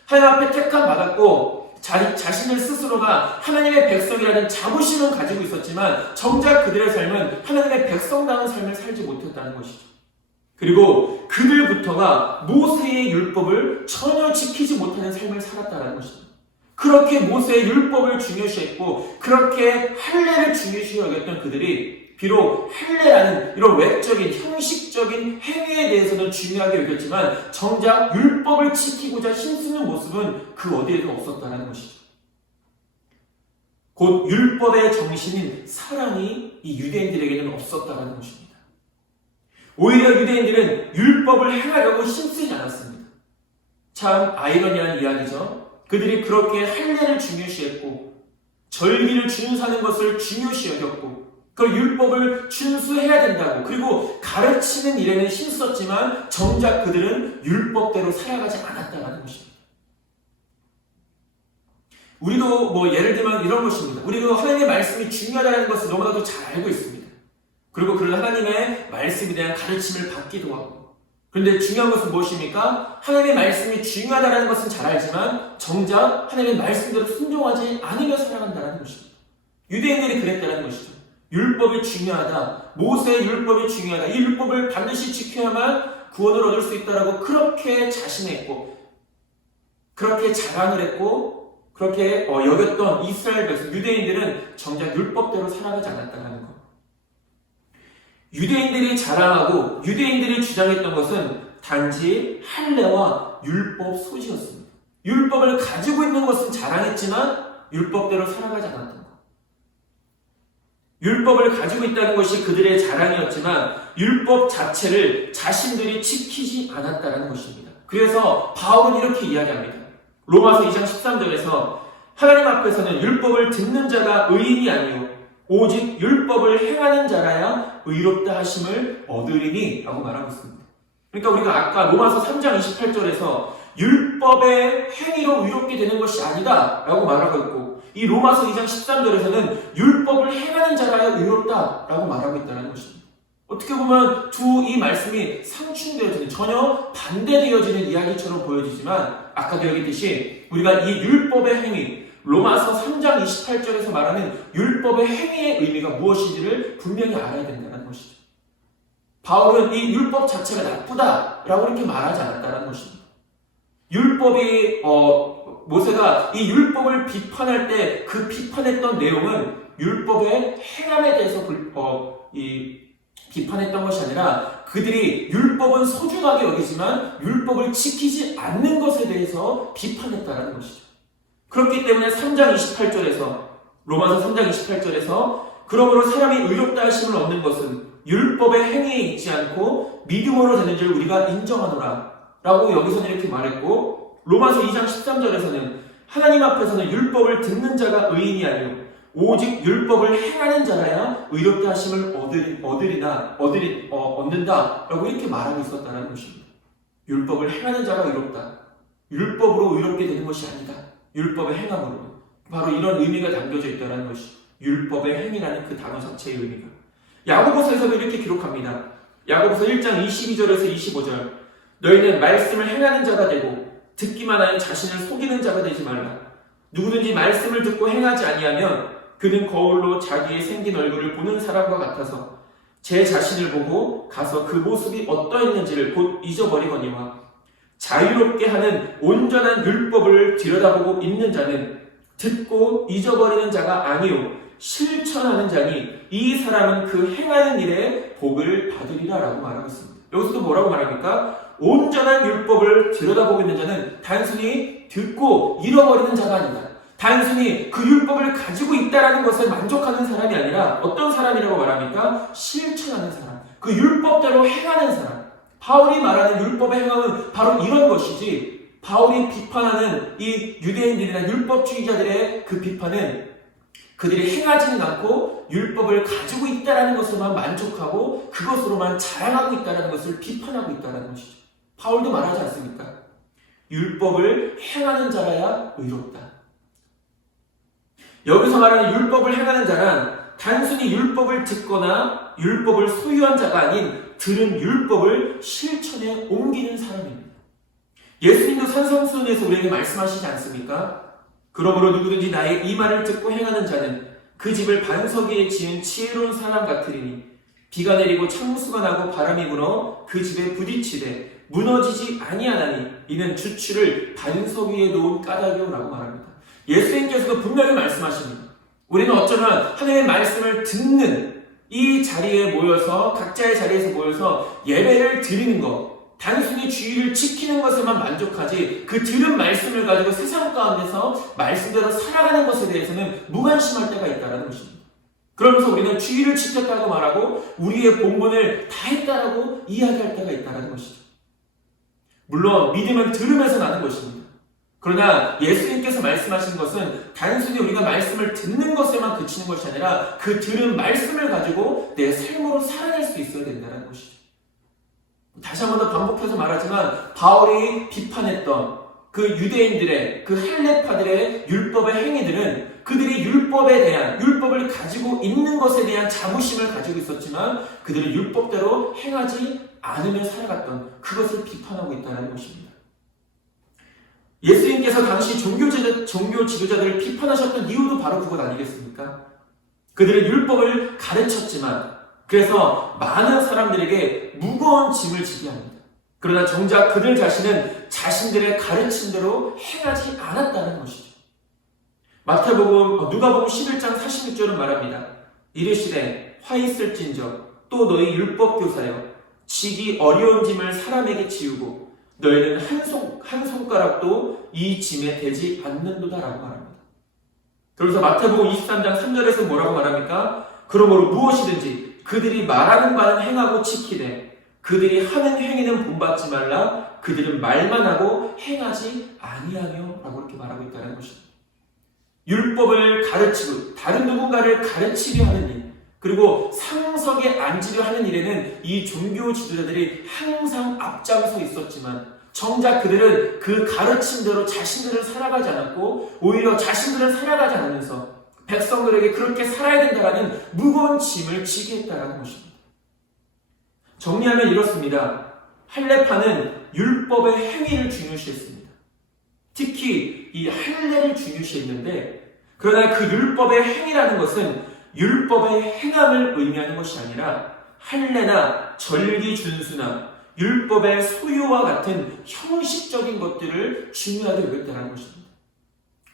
하나님 앞에 택함 받았고 자신을 스스로가 하나님의 백성이라는 자부심은 가지고 있었지만 정작 그들의 삶은 하나님의 백성다운 삶을 살지 못했다는 것이죠. 그리고 그들부터가 모세의 율법을 전혀 지키지 못하는 삶을 살았다는 것입니다. 그렇게 모세의 율법을 중요시했고 그렇게 할례를 중요시 여겼던 그들이 비록 할례라는 이런 외적인 형식적인 행위에 대해서는 중요하게 여겼지만 정작 율법을 지키고자 힘쓰는 모습은 그 어디에도 없었다는 것이죠. 곧 율법의 정신인 사랑이 이 유대인들에게는 없었다는 것입니다. 오히려 유대인들은 율법을 행하려고 힘쓰지 않았습니다. 참 아이러니한 이야기죠. 그들이 그렇게 할례를 중요시했고 절기를 준수하는 것을 중요시 여겼고 그 율법을 준수해야 된다고 그리고 가르치는 일에는 힘썼지만 정작 그들은 율법대로 살아가지 않았다는 것입니다. 우리도 예를 들면 이런 것입니다. 우리도 하나님의 말씀이 중요하다는 것을 너무나도 잘 알고 있습니다. 그리고 그런 하나님의 말씀에 대한 가르침을 받기도 하고 그런데 중요한 것은 무엇입니까? 하나님의 말씀이 중요하다는 것은 잘 알지만 정작 하나님의 말씀대로 순종하지 않으며 살아간다는 것입니다. 유대인들이 그랬다는 것이죠. 율법이 중요하다. 모세의 율법이 중요하다. 이 율법을 반드시 지켜야만 구원을 얻을 수 있다라고 그렇게 자신했고 그렇게 자랑을 했고 그렇게 여겼던 이스라엘 백성 유대인들은 정작 율법대로 살아가지 않았다는 것. 유대인들이 자랑하고 유대인들이 주장했던 것은 단지 할례와 율법 소지였습니다. 율법을 가지고 있는 것은 자랑했지만 율법대로 살아가지 않았던 것. 율법을 가지고 있다는 것이 그들의 자랑이었지만 율법 자체를 자신들이 지키지 않았다는 것입니다. 그래서 바울은 이렇게 이야기합니다. 로마서 2장 13절에서 하나님 앞에서는 율법을 듣는 자가 의인이 아니요 오직 율법을 행하는 자라야 의롭다 하심을 얻으리니 라고 말하고 있습니다. 그러니까 우리가 아까 로마서 3장 28절에서 율법의 행위로 의롭게 되는 것이 아니다 라고 말하고 있고 이 로마서 2장 13절에서는 율법을 행하는 자라야 의롭다 라고 말하고 있다는 것입니다. 어떻게 보면 이 말씀이 상충되어지는, 전혀 반대되어지는 이야기처럼 보여지지만 아까도 얘기했듯이 우리가 이 율법의 행위, 로마서 3장 28절에서 말하는 율법의 행위의 의미가 무엇인지를 분명히 알아야 된다는 것이죠. 바울은 이 율법 자체가 나쁘다라고 이렇게 말하지 않았다는 것입니다. 율법이 모세가 이 율법을 비판할 때 그 비판했던 내용은 율법의 행함에 대해서 비판했던 것이 아니라 그들이 율법은 소중하게 여기지만 율법을 지키지 않는 것에 대해서 비판했다는 것이죠. 그렇기 때문에 3장 28절에서 로마서 3장 28절에서 그러므로 사람이 의롭다 하심을 얻는 것은 율법의 행위에 있지 않고 믿음으로 되는 줄 우리가 인정하노라 라고 여기서는 이렇게 말했고, 로마서 2장 13절에서는 하나님 앞에서는 율법을 듣는 자가 의인이 아니요 오직 율법을 행하는 자라야 의롭다 하심을 얻는다 라고 이렇게 말하고 있었다는 것입니다. 율법을 행하는 자가 의롭다, 율법으로 의롭게 되는 것이 아니다, 율법의 행함으로, 바로 이런 의미가 담겨져 있다는 것이 율법의 행위라는 그 단어 자체의 의미가. 야고보서에서도 이렇게 기록합니다. 야고보서 1장 22절에서 25절, 너희는 말씀을 행하는 자가 되고 듣기만 하여 자신을 속이는 자가 되지 말라. 누구든지 말씀을 듣고 행하지 아니하면 그는 거울로 자기의 생긴 얼굴을 보는 사람과 같아서 제 자신을 보고 가서 그 모습이 어떠했는지를 곧 잊어버리거니와, 자유롭게 하는 온전한 율법을 들여다보고 있는 자는 듣고 잊어버리는 자가 아니요 실천하는 자니 이 사람은 그 행하는 일에 복을 받으리라 라고 말하고 있습니다. 여기서도 뭐라고 말합니까? 온전한 율법을 들여다보고 있는 자는 단순히 듣고 잃어버리는 자가 아니다. 단순히 그 율법을 가지고 있다라는 것에 만족하는 사람이 아니라 어떤 사람이라고 말합니까? 실천하는 사람, 그 율법대로 행하는 사람. 바울이 말하는 율법의 행함은 바로 이런 것이지, 바울이 비판하는 이 유대인들이나 율법주의자들의 그 비판은 그들이 행하지는 않고 율법을 가지고 있다는 것에만 만족하고 그것으로만 자랑하고 있다는 것을 비판하고 있다는 것이죠. 바울도 말하지 않습니까? 율법을 행하는 자라야 의롭다. 여기서 말하는 율법을 행하는 자란 단순히 율법을 듣거나 율법을 소유한 자가 아닌 들은 율법을 실천에 옮기는 사람입니다. 예수님도 산상수훈에서 우리에게 말씀하시지 않습니까? 그러므로 누구든지 나의 이 말을 듣고 행하는 자는 그 집을 반석 위에 지은 지혜로운 사람 같으리니 비가 내리고 창수가 나고 바람이 불어 그 집에 부딪히되 무너지지 아니하나니 이는 주추를 반석 위에 놓은 까닭이요라고 말합니다. 예수님께서도 분명히 말씀하십니다. 우리는 어쩌면 하나님의 말씀을 듣는 이 자리에 모여서, 각자의 자리에서 모여서 예배를 드리는 것, 단순히 주의를 지키는 것에만 만족하지 그 들은 말씀을 가지고 세상 가운데서 말씀대로 살아가는 것에 대해서는 무관심할 때가 있다는 것입니다. 그러면서 우리는 주의를 지켰다고 말하고 우리의 본분을 다 했다라고 이야기할 때가 있다는 것이죠. 물론 믿음은 들음에서 나는 것입니다. 그러나 예수님께서 말씀하신 것은 단순히 우리가 말씀을 듣는 것에만 그치는 것이 아니라 그 들은 말씀을 가지고 내 삶으로 살아낼 수 있어야 된다는 것이죠. 다시 한 번 더 반복해서 말하지만 바울이 비판했던 그 유대인들의, 그 헬레파들의 율법의 행위들은 그들이 율법에 대한, 율법을 가지고 있는 것에 대한 자부심을 가지고 있었지만 그들은 율법대로 행하지 않으며 살아갔던 그것을 비판하고 있다는 것입니다. 예수님께서 당시 종교 지도자들을 비판하셨던 이유도 바로 그것 아니겠습니까? 그들은 율법을 가르쳤지만 그래서 많은 사람들에게 무거운 짐을 지게 합니다. 그러나 정작 그들 자신은 자신들의 가르침대로 행하지 않았다는 것이죠. 누가복음 11장 46절은 말합니다. 이르시되 화 있을진저 또 너희 율법교사여 지기 어려운 짐을 사람에게 지우고 너희는 한 손가락도 이 짐에 대지 않는도다라고 말합니다. 그래서 마태복음 23장 3절에서 뭐라고 말합니까? 그러므로 무엇이든지 그들이 말하는 바는 행하고 지키되 그들이 하는 행위는 본받지 말라. 그들은 말만 하고 행하지 아니하며 라고 이렇게 말하고 있다는 것입니다. 율법을 가르치고 다른 누군가를 가르치려 하는 일, 그리고 상석에 앉으려 하는 일에는 이 종교 지도자들이 항상 앞장서 있었지만 정작 그들은 그 가르침대로 자신들은 살아가지 않았고 오히려 자신들은 살아가지 않으면서 백성들에게 그렇게 살아야 된다는 무거운 짐을 지게 했다는 것입니다. 정리하면 이렇습니다. 할례파는 율법의 행위를 중요시했습니다. 특히 이 할례를 중요시했는데, 그러나 그 율법의 행위라는 것은 율법의 행함을 의미하는 것이 아니라 할례나 절기 준수나 율법의 소유와 같은 형식적인 것들을 중요하게 여겼다는 것입니다.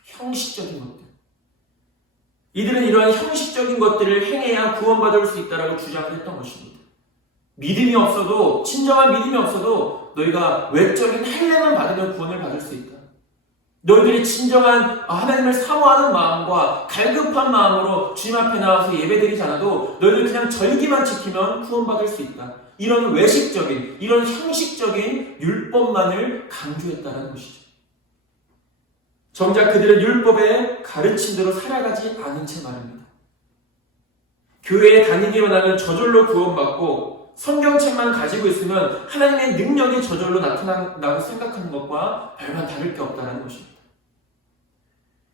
형식적인 것들. 이들은 이러한 형식적인 것들을 행해야 구원받을 수 있다라고 주장을 했던 것입니다. 믿음이 없어도, 진정한 믿음이 없어도 너희가 외적인 할례만 받으면 구원을 받을 수 있다. 너희들이 진정한 하나님을 사모하는 마음과 갈급한 마음으로 주님 앞에 나와서 예배드리지 않아도 너희들 그냥 절기만 지키면 구원받을 수 있다. 이런 외식적인, 이런 형식적인 율법만을 강조했다는 것이죠. 정작 그들은 율법의 가르침대로 살아가지 않은 채 말입니다. 교회에 다니기만 하면 저절로 구원받고 성경책만 가지고 있으면 하나님의 능력이 저절로 나타난다고 생각하는 것과 별반 다를 게 없다는 것입니다.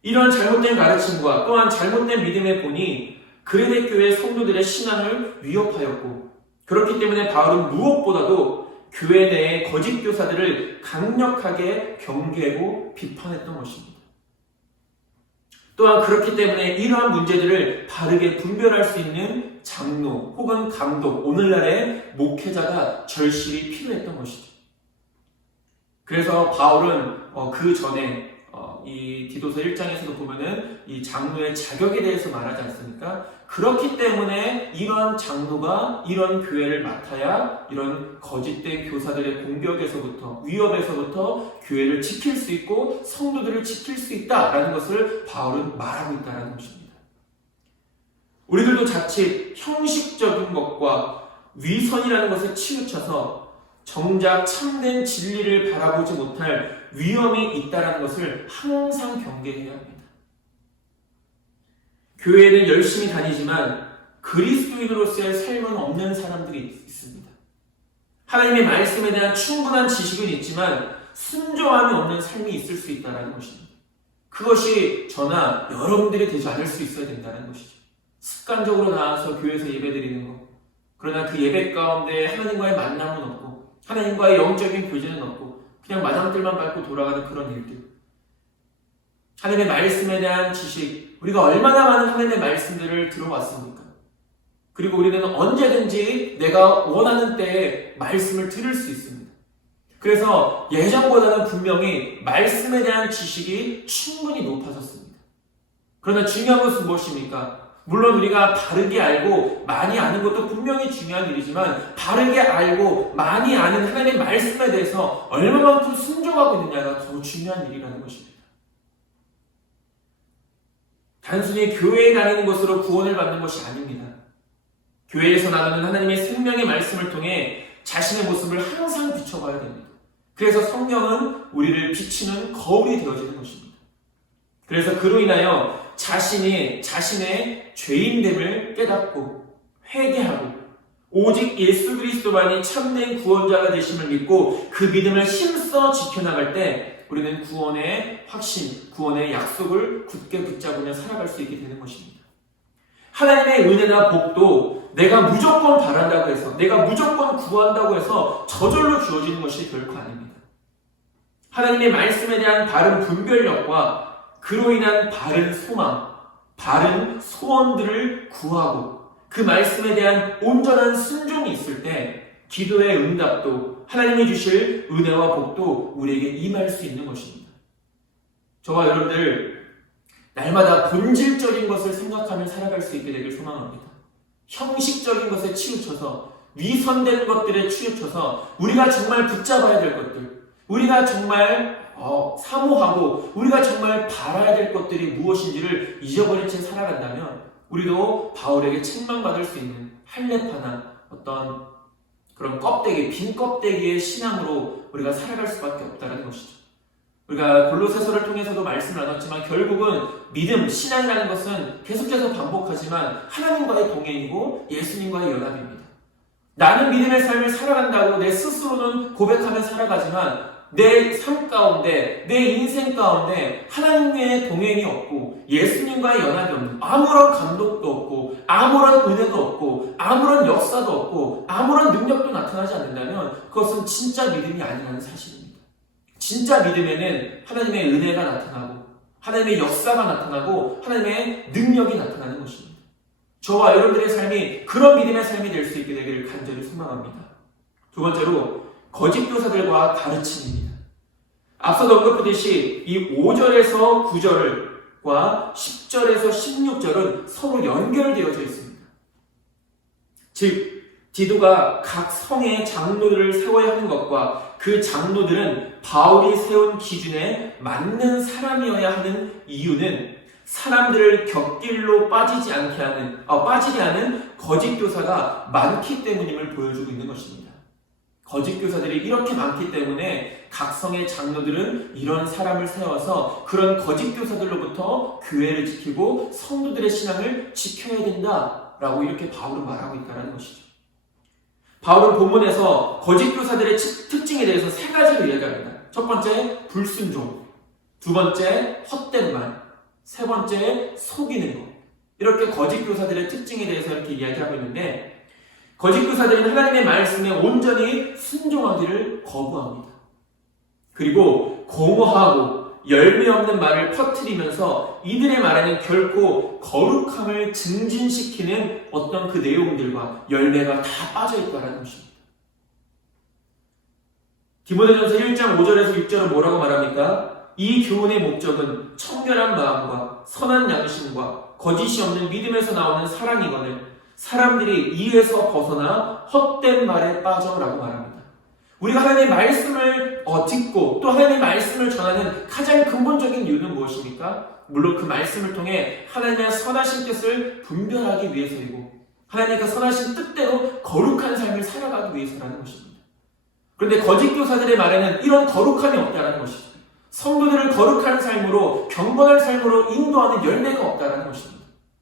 이런 잘못된 가르침과 또한 잘못된 믿음의 본이 그레데 교회 성도들의 신앙을 위협하였고, 그렇기 때문에 바울은 무엇보다도 교회 내의 거짓 교사들을 강력하게 경계하고 비판했던 것입니다. 또한 그렇기 때문에 이러한 문제들을 바르게 분별할 수 있는 장로 혹은 감독, 오늘날의 목회자가 절실히 필요했던 것이죠. 그래서 바울은 그 전에 이 디도서 1장에서도 보면은 이 장로의 자격에 대해서 말하지 않습니까? 그렇기 때문에 이런 장로가 이런 교회를 맡아야 이런 거짓된 교사들의 공격에서부터, 위협에서부터 교회를 지킬 수 있고 성도들을 지킬 수 있다라는 것을 바울은 말하고 있다는 것입니다. 우리들도 자칫 형식적인 것과 위선이라는 것에 치우쳐서 정작 참된 진리를 바라보지 못할 위험이 있다는 것을 항상 경계해야 합니다. 교회는 열심히 다니지만 그리스도인으로서의 삶은 없는 사람들이 있습니다. 하나님의 말씀에 대한 충분한 지식은 있지만 순종함이 없는 삶이 있을 수 있다는 것입니다. 그것이 저나 여러분들이 되지 않을 수 있어야 된다는 것이죠. 습관적으로 나와서 교회에서 예배드리는 것, 그러나 그 예배 가운데 하나님과의 만남은 없고 하나님과의 영적인 교제는 없고 그냥 마당들만 밟고 돌아가는 그런 일들, 하나님의 말씀에 대한 지식, 우리가 얼마나 많은 하나님의 말씀들을 들어왔습니까? 그리고 우리는 언제든지 내가 원하는 때에 말씀을 들을 수 있습니다. 그래서 예전보다는 분명히 말씀에 대한 지식이 충분히 높아졌습니다. 그러나 중요한 것은 무엇입니까? 물론 우리가 바르게 알고 많이 아는 것도 분명히 중요한 일이지만 바르게 알고 많이 아는 하나님의 말씀에 대해서 얼마만큼 순종하고 있느냐가 더 중요한 일이라는 것입니다. 단순히 교회에 다니는 것으로 구원을 받는 것이 아닙니다. 교회에서 나누는 하나님의 생명의 말씀을 통해 자신의 모습을 항상 비춰봐야 됩니다. 그래서 성령은 우리를 비치는 거울이 되어지는 것입니다. 그래서 그로 인하여 자신의 죄인됨을 깨닫고 회개하고 오직 예수 그리스도만이 참된 구원자가 되심을 믿고 그 믿음을 힘써 지켜나갈 때 우리는 구원의 확신, 구원의 약속을 굳게 붙잡으며 살아갈 수 있게 되는 것입니다. 하나님의 은혜나 복도 내가 무조건 바란다고 해서, 내가 무조건 구한다고 해서 저절로 주어지는 것이 결코 아닙니다. 하나님의 말씀에 대한 바른 분별력과 그로 인한 바른 소망, 바른 소원들을 구하고 그 말씀에 대한 온전한 순종이 있을 때 기도의 응답도 하나님이 주실 은혜와 복도 우리에게 임할 수 있는 것입니다. 저와 여러분들 날마다 본질적인 것을 생각하며 살아갈 수 있게 되길 소망합니다. 형식적인 것에 치우쳐서 위선된 것들에 치우쳐서 우리가 정말 붙잡아야 될 것들, 우리가 정말 사모하고 우리가 정말 바라야 될 것들이 무엇인지를 잊어버린 채 살아간다면 우리도 바울에게 책망받을 수 있는 할례파나 어떤 그런 껍데기, 빈 껍데기의 신앙으로 우리가 살아갈 수밖에 없다는 것이죠. 우리가 골로새서를 통해서도 말씀을 나눴지만 결국은 믿음, 신앙이라는 것은 계속해서 반복하지만 하나님과의 동행이고 예수님과의 연합입니다. 나는 믿음의 삶을 살아간다고 내 스스로는 고백하며 살아가지만 내 삶 가운데, 내 인생 가운데 하나님의 동행이 없고 예수님과의 연합이 없는, 아무런 감독도 없고 아무런 은혜도 없고 아무런 역사도 없고 아무런 능력도 나타나지 않는다면 그것은 진짜 믿음이 아니라는 사실입니다. 진짜 믿음에는 하나님의 은혜가 나타나고 하나님의 역사가 나타나고 하나님의 능력이 나타나는 것입니다. 저와 여러분들의 삶이 그런 믿음의 삶이 될 수 있게 되기를 간절히 소망합니다. 두 번째로 거짓 교사들과 가르침입니다. 앞서도 언급했듯이 이 5절에서 9절과 10절에서 16절은 서로 연결되어져 있습니다. 즉 디도가 각 성의 장로들을 세워야 하는 것과 그 장로들은 바울이 세운 기준에 맞는 사람이어야 하는 이유는 사람들을 곁길로 빠지게 하는 거짓 교사가 많기 때문임을 보여주고 있는 것입니다. 거짓 교사들이 이렇게 많기 때문에 각 성의 장로들은 이런 사람을 세워서 그런 거짓 교사들로부터 교회를 지키고 성도들의 신앙을 지켜야 된다라고 이렇게 바울은 말하고 있다는 것이죠. 바울은 본문에서 거짓 교사들의 특징에 대해서 세 가지를 이야기합니다. 첫 번째, 불순종. 두 번째, 헛된 말. 세 번째, 속이는 것. 이렇게 거짓 교사들의 특징에 대해서 이렇게 이야기하고 있는데 거짓 교사들은 하나님의 말씀에 온전히 순종하기를 거부합니다. 그리고 공허하고 열매 없는 말을 퍼뜨리면서 이들의 말에는 결코 거룩함을 증진시키는 어떤 그 내용들과 열매가 다 빠져있다는 것입니다. 디모데전서 1장 5절에서 6절은 뭐라고 말합니까? 이 교훈의 목적은 청결한 마음과 선한 양심과 거짓이 없는 믿음에서 나오는 사랑이거늘 사람들이 이에서 벗어나 헛된 말에 빠져라고 말합니다. 우리가 하나님의 말씀을 듣고 또 하나님의 말씀을 전하는 가장 근본적인 이유는 무엇입니까? 물론 그 말씀을 통해 하나님의 선하신 뜻을 분별하기 위해서이고 하나님의 그 선하신 뜻대로 거룩한 삶을 살아가기 위해서라는 것입니다. 그런데 거짓 교사들의 말에는 이런 거룩함이 없다는 것이죠. 성도들을 거룩한 삶으로 경건한 삶으로 인도하는 열매가 없다는 것입니다.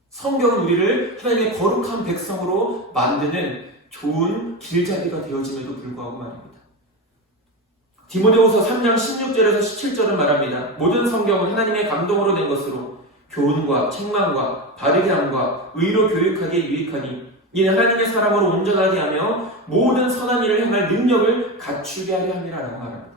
성경은 우리를 하나님의 거룩한 백성으로 만드는 좋은 길잡이가 되어짐에도 불구하고 말합니다. 디모데후서 3장 16절에서 17절은 말합니다. 모든 성경은 하나님의 감동으로 된 것으로 교훈과 책망과 바르게 함과 의로 교육하기에 유익하니 이는 하나님의 사람으로 온전하게 하며 모든 선한 일을 행할 능력을 갖추게 하려 함이라라고 말합니다.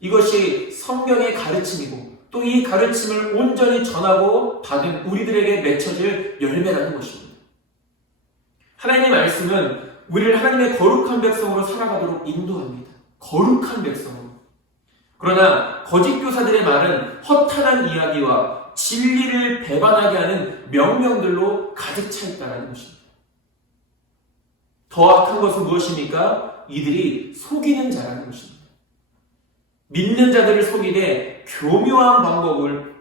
이것이 성경의 가르침이고 또 이 가르침을 온전히 전하고 받은 우리들에게 맺혀질 열매라는 것입니다. 하나님의 말씀은 우리를 하나님의 거룩한 백성으로 살아가도록 인도합니다. 거룩한 백성으로. 그러나 거짓 교사들의 말은 허탄한 이야기와 진리를 배반하게 하는 명령들로 가득 차 있다는 것입니다. 더 악한 것은 무엇입니까? 이들이 속이는 자라는 것입니다. 믿는 자들을 속이되 교묘한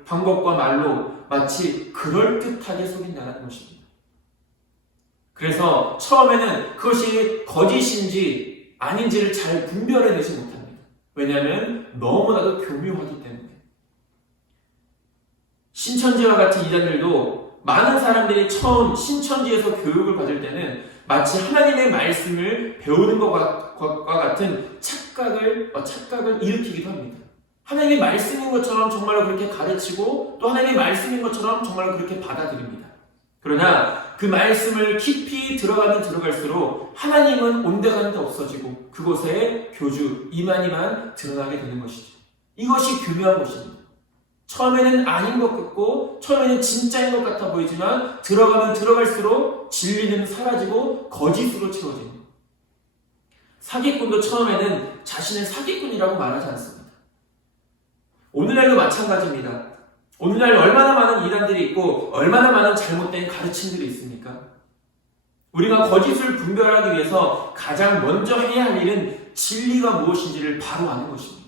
방법과 말로 마치 그럴듯하게 속인다는 것입니다. 그래서 처음에는 그것이 거짓인지 아닌지를 잘 분별해내지 못합니다. 왜냐하면 너무나도 교묘하기 때문에. 신천지와 같은 이단들도 많은 사람들이 처음 신천지에서 교육을 받을 때는 마치 하나님의 말씀을 배우는 것과 같은 착각을 일으키기도 합니다. 하나님의 말씀인 것처럼 정말로 그렇게 가르치고 또 하나님의 말씀인 것처럼 정말로 그렇게 받아들입니다. 그러나 그 말씀을 깊이 들어가면 들어갈수록 하나님은 온데간데 없어지고 그곳에 교주 이만희만 드러나게 되는 것이죠. 이것이 교묘한 것입니다. 처음에는 아닌 것 같고 처음에는 진짜인 것 같아 보이지만 들어가면 들어갈수록 진리는 사라지고 거짓으로 채워집니다. 사기꾼도 처음에는 자신을 사기꾼이라고 말하지 않습니다. 오늘날도 마찬가지입니다. 오늘날 얼마나 많은 이단들이 있고 얼마나 많은 잘못된 가르침들이 있습니까? 우리가 거짓을 분별하기 위해서 가장 먼저 해야 할 일은 진리가 무엇인지를 바로 아는 것입니다.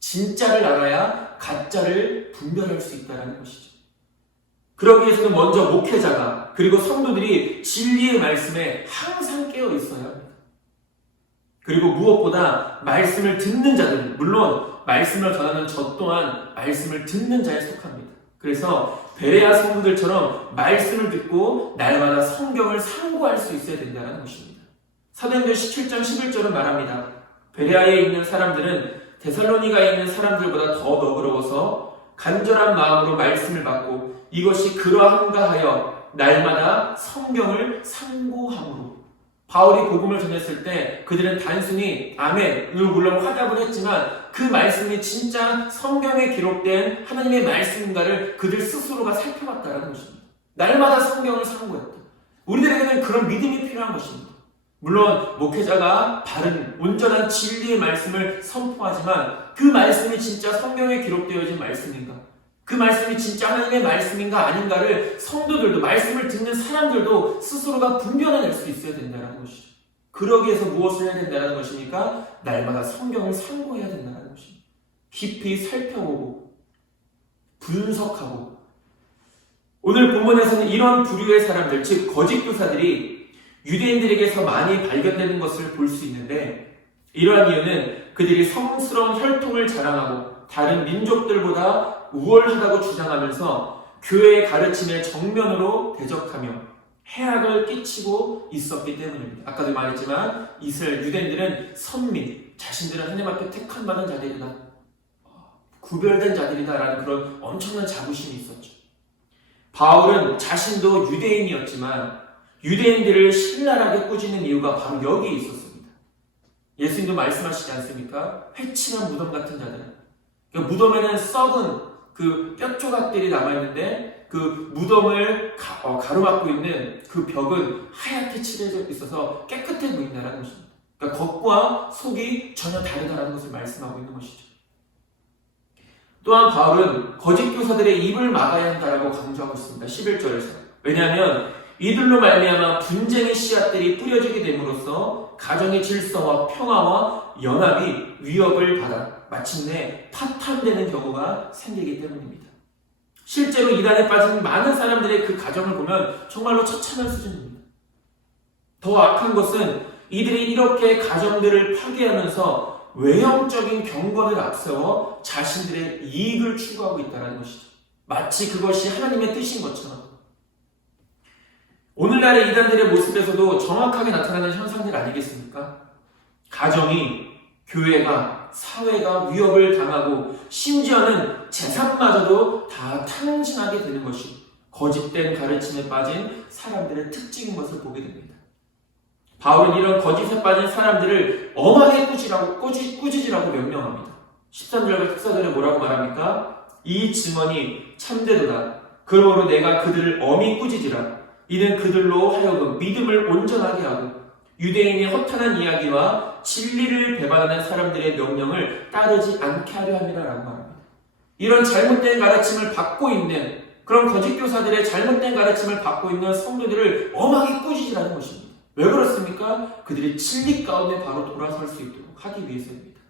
진짜를 알아야 가짜를 분별할 수 있다는 것이죠. 그러기 위해서는 먼저 목회자가 그리고 성도들이 진리의 말씀에 항상 깨어 있어야 합니다. 그리고 무엇보다 말씀을 듣는 자들, 물론 말씀을 전하는 저 또한 말씀을 듣는 자에 속합니다. 그래서 베레아 성도들처럼 말씀을 듣고 날마다 성경을 상고할 수 있어야 된다는 것입니다. 사도행전 17장 11절은 말합니다. 베레아에 있는 사람들은 데살로니가에 있는 사람들보다 더 너그러워서 간절한 마음으로 말씀을 받고 이것이 그러한가 하여 날마다 성경을 상고함으로. 바울이 복음을 전했을 때 그들은 단순히 아멘, 물론 화답을 했지만 그 말씀이 진짜 성경에 기록된 하나님의 말씀인가를 그들 스스로가 살펴봤다는 것입니다. 날마다 성경을 상고했다. 우리들에게는 그런 믿음이 필요한 것입니다. 물론 목회자가 바른 온전한 진리의 말씀을 선포하지만 그 말씀이 진짜 성경에 기록되어진 말씀인가? 그 말씀이 진짜 하나님의 말씀인가 아닌가를 성도들도, 말씀을 듣는 사람들도 스스로가 분별해낼 수 있어야 된다는 것이죠. 그러기 위해서 무엇을 해야 된다는 것입니까? 날마다 성경을 상고해야 된다는 것입니다. 깊이 살펴보고 분석하고. 오늘 본문에서는 이런 부류의 사람들, 즉 거짓 교사들이 유대인들에게서 많이 발견되는 것을 볼 수 있는데, 이러한 이유는 그들이 성스러운 혈통을 자랑하고 다른 민족들보다 우월하다고 주장하면서 교회의 가르침에 정면으로 대적하며 해악을 끼치고 있었기 때문입니다. 아까도 말했지만 이스라엘 유대인들은 선민, 자신들은 하나님 앞에 택함받은 자들이다, 구별된 자들이다라는 그런 엄청난 자부심이 있었죠. 바울은 자신도 유대인이었지만 유대인들을 신랄하게 꾸짖는 이유가 바로 여기에 있었습니다. 예수님도 말씀하시지 않습니까? 회칠한 무덤 같은 자들은, 그러니까 무덤에는 썩은 그 뼈조각들이 남아있는데 그 무덤을 가로막고 있는 그 벽은 하얗게 칠해져 있어서 깨끗해 보인다는 것입니다. 그러니까 겉과 속이 전혀 다르다는 것을 말씀하고 있는 것이죠. 또한 바울은 거짓 교사들의 입을 막아야 한다라고 강조하고 있습니다. 11절에서. 왜냐하면 이들로 말미암아 분쟁의 씨앗들이 뿌려지게 됨으로써 가정의 질서와 평화와 연합이 위협을 받아 마침내 파탄되는 경우가 생기기 때문입니다. 실제로 이단에 빠진 많은 사람들의 그 가정을 보면 정말로 처참한 수준입니다. 더 악한 것은 이들이 이렇게 가정들을 파괴하면서 외형적인 경건을 앞세워 자신들의 이익을 추구하고 있다는 것이죠. 마치 그것이 하나님의 뜻인 것처럼. 오늘날의 이단들의 모습에서도 정확하게 나타나는 현상들 아니겠습니까? 가정이, 교회가, 사회가 위협을 당하고 심지어는 재산마저도 다 탕진하게 되는 것이 거짓된 가르침에 빠진 사람들의 특징인 것을 보게 됩니다. 바울은 이런 거짓에 빠진 사람들을 엄하게 꾸짖으라고 명령합니다. 13절과 14절에 뭐라고 말합니까? 이 증언이 참되도다. 그러므로 내가 그들을 엄히 꾸짖으라. 이는 그들로 하여금 믿음을 온전하게 하고 유대인의 허탄한 이야기와 진리를 배반하는 사람들의 명령을 따르지 않게 하려 함이라 라고 말합니다. 이런 잘못된 가르침을 받고 있는, 그런 거짓 교사들의 잘못된 가르침을 받고 있는 성도들을 엄하게 꾸짖으라는 것입니다. 왜 그렇습니까? 그들이 진리 가운데 바로 돌아설 수 있도록 하기 위해서입니다.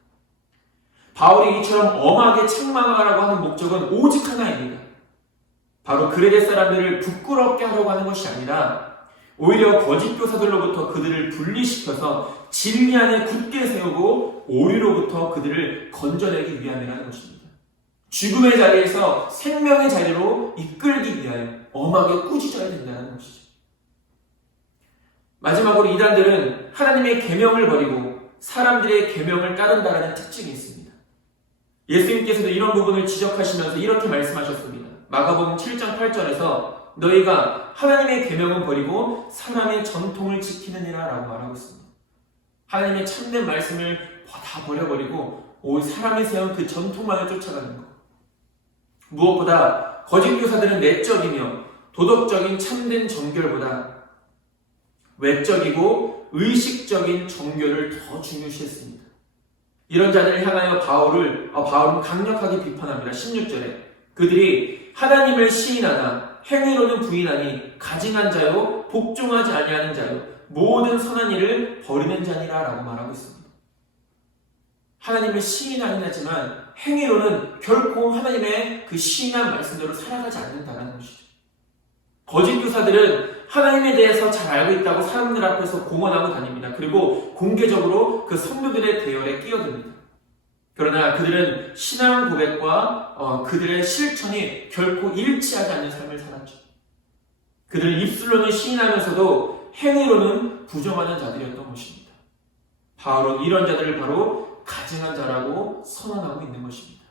바울이 이처럼 엄하게 책망하라고 하는 목적은 오직 하나입니다. 바로 그레데 사람들을 부끄럽게 하려고 하는 것이 아니라 오히려 거짓 교사들로부터 그들을 분리시켜서 진리 안에 굳게 세우고 오류로부터 그들을 건져내기 위함이라는 것입니다. 죽음의 자리에서 생명의 자리로 이끌기 위하여 엄하게 꾸짖어야 된다는 것이죠. 마지막으로 이단들은 하나님의 계명을 버리고 사람들의 계명을 따른다는 특징이 있습니다. 예수님께서도 이런 부분을 지적하시면서 이렇게 말씀하셨습니다. 마가복음 7장 8절에서 너희가 하나님의 계명은 버리고 사람의 전통을 지키느니라 라고 말하고 있습니다. 하나님의 참된 말씀을 다 버려버리고 사람이 세운 그 전통만을 쫓아가는 것. 무엇보다 거짓 교사들은 내적이며 도덕적인 참된 정결보다 외적이고 의식적인 정결을 더 중요시했습니다. 이런 자들을 향하여 바울은 강력하게 비판합니다. 16절에 그들이 하나님을 시인하나 행위로는 부인하니 가증한 자요 복종하지 아니하는 자요 모든 선한 일을 버리는 자니라 라고 말하고 있습니다. 하나님을 시인하긴 하지만 행위로는 결코 하나님의 그 시인한 말씀대로 살아가지 않는다는 것이죠. 거짓 교사들은 하나님에 대해서 잘 알고 있다고 사람들 앞에서 공언하고 다닙니다. 그리고 공개적으로 그 성도들의 대열에 끼어듭니다. 그러나 그들은 신앙 고백과 그들의 실천이 결코 일치하지 않는 삶을 살았죠. 그들은 입술로는 시인하면서도 행위로는 부정하는 자들이었던 것입니다. 바울은 이런 자들을 바로 가증한 자라고 선언하고 있는 것입니다.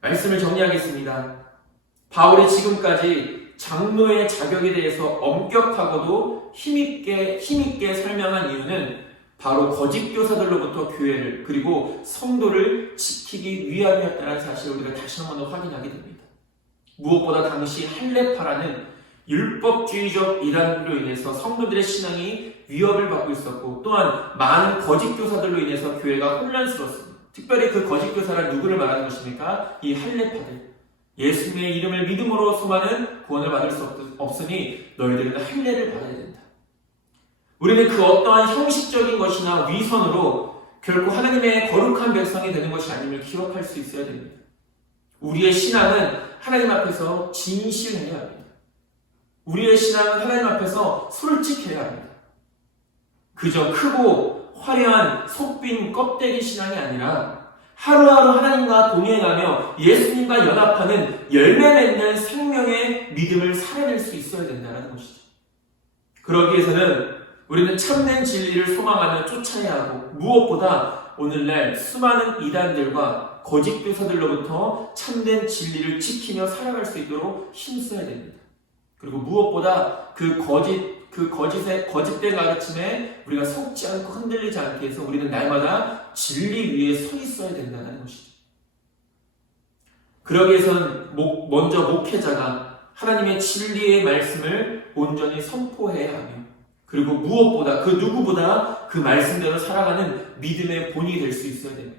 말씀을 정리하겠습니다. 바울이 지금까지 장로의 자격에 대해서 엄격하고도 힘있게 설명한 이유는 바로 거짓 교사들로부터 교회를 그리고 성도를 지키기 위함이었다는 사실을 우리가 다시 한번 확인하게 됩니다. 무엇보다 당시 할례파라는 율법주의적 이단으로 인해서 성도들의 신앙이 위협을 받고 있었고, 또한 많은 거짓 교사들로 인해서 교회가 혼란스러웠습니다. 특별히 그 거짓 교사란 누구를 말하는 것입니까? 이 할례파들. 예수님의 이름을 믿음으로서만은 구원을 받을 수 없으니 너희들은 할례를 받아야 된다. 우리는 그 어떠한 형식적인 것이나 위선으로 결코 하나님의 거룩한 백성이 되는 것이 아님을 기억할 수 있어야 됩니다. 우리의 신앙은 하나님 앞에서 진실해야 합니다. 우리의 신앙은 하나님 앞에서 솔직해야 합니다. 그저 크고 화려한 속빈 껍데기 신앙이 아니라 하루하루 하나님과 동행하며 예수님과 연합하는 열매 맺는 생명의 믿음을 살아낼 수 있어야 된다는 것이죠. 그러기 위해서는 우리는 참된 진리를 소망하며 쫓아야 하고, 무엇보다 오늘날 수많은 이단들과 거짓 교사들로부터 참된 진리를 지키며 살아갈 수 있도록 힘써야 됩니다. 그리고 무엇보다 그 거짓된 가르침에 우리가 속지 않고 흔들리지 않게 해서 우리는 날마다 진리 위에 서 있어야 된다는 것이죠. 그러기 위해서는 먼저 목회자가 하나님의 진리의 말씀을 온전히 선포해야 하며, 그리고 무엇보다 그 누구보다 그 말씀대로 살아가는 믿음의 본이 될 수 있어야 됩니다.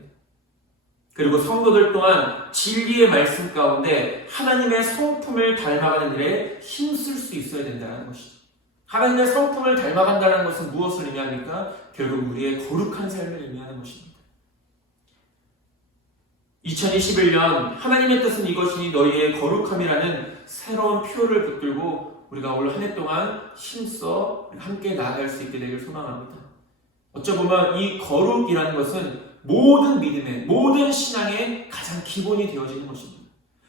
그리고 성도들 또한 진리의 말씀 가운데 하나님의 성품을 닮아가는 일에 힘쓸 수 있어야 된다는 것이죠. 하나님의 성품을 닮아간다는 것은 무엇을 의미합니까? 결국 우리의 거룩한 삶을 의미하는 것입니다. 2021년 하나님의 뜻은 이것이니 너희의 거룩함이라는 새로운 표를 붙들고 우리가 올 한 해 동안 힘써 함께 나아갈 수 있게 되길 소망합니다. 어쩌보면 이 거룩이라는 것은 모든 믿음의, 모든 신앙의 가장 기본이 되어지는 것입니다.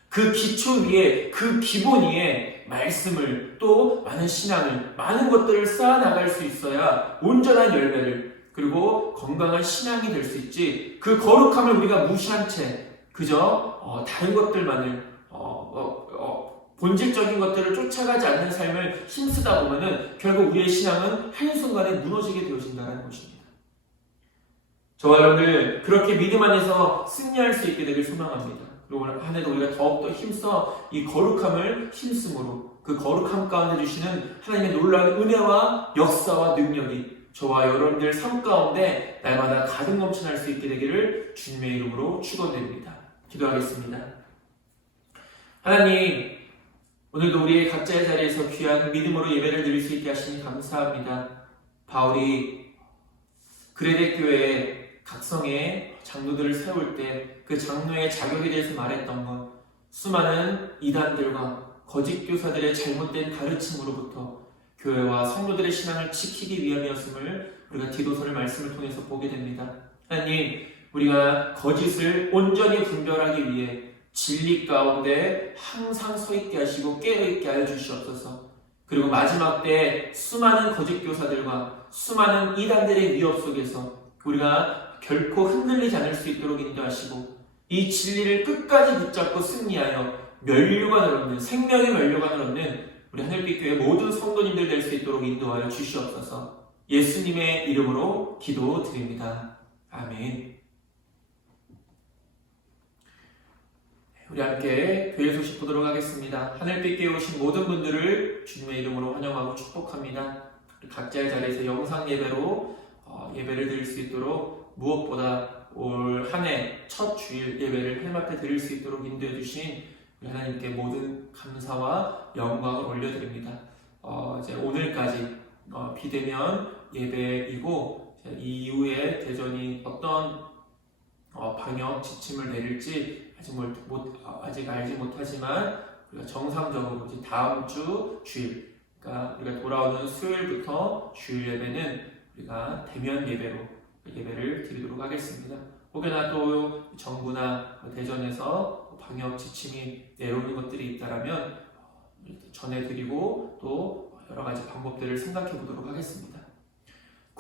그 기초 위에, 그 기본 위에 말씀을, 또 많은 신앙을, 많은 것들을 쌓아나갈 수 있어야 온전한 열매를, 그리고 건강한 신앙이 될 수 있지, 그 거룩함을 우리가 무시한 채 그저 다른 것들만을 본질적인 것들을 쫓아가지 않는 삶을 힘쓰다 보면은 결국 우리의 신앙은 한순간에 무너지게 되어진다는 것입니다. 저와 여러분들 그렇게 믿음 안에서 승리할 수 있게 되길 소망합니다. 그리고 오늘 한 해도 우리가 더욱더 힘써 이 거룩함을 힘쓰므로 그 거룩함 가운데 주시는 하나님의 놀라운 은혜와 역사와 능력이 저와 여러분들 삶 가운데 날마다 가득 넘쳐날 수 있게 되기를 주님의 이름으로 축원드립니다. 기도하겠습니다. 하나님, 오늘도 우리의 각자의 자리에서 귀한 믿음으로 예배를 드릴 수 있게 하시니 감사합니다. 바울이 그레데 교회의 각성의 장로들을 세울 때 그 장로의 자격에 대해서 말했던 것, 수많은 이단들과 거짓 교사들의 잘못된 가르침으로부터 교회와 성도들의 신앙을 지키기 위함이었음을 우리가 디도서를 말씀을 통해서 보게 됩니다. 하나님, 우리가 거짓을 온전히 분별하기 위해 진리 가운데 항상 서 있게 하시고 깨어있게 하여 주시옵소서. 그리고 마지막 때 수많은 거짓 교사들과 수많은 이단들의 위협 속에서 우리가 결코 흔들리지 않을 수 있도록 인도하시고, 이 진리를 끝까지 붙잡고 승리하여 면류관을 얻는, 생명의 면류관을 얻는 우리 하늘빛 교회 모든 성도님들 될 수 있도록 인도하여 주시옵소서. 예수님의 이름으로 기도드립니다. 아멘. 우리 함께 교회 소식 보도록 하겠습니다. 하늘빛 교회 오신 모든 분들을 주님의 이름으로 환영하고 축복합니다. 각자의 자리에서 영상 예배로 예배를 드릴 수 있도록, 무엇보다 올 한 해 첫 주일 예배를 하나님 앞에 드릴 수 있도록 인도해 주신 하나님께 모든 감사와 영광을 올려드립니다. 이제 오늘까지 비대면 예배이고, 이후에 대전이 어떤 방역 지침을 내릴지 아직 알지 못하지만 우리가 정상적으로 이제 다음 주 주일, 그러니까 우리가 돌아오는 수요일부터 주일 예배는 우리가 대면 예배로 예배를 드리도록 하겠습니다. 혹여나 또 정부나 대전에서 방역 지침이 내려오는 것들이 있다면 전해드리고 또 여러 가지 방법들을 생각해 보도록 하겠습니다.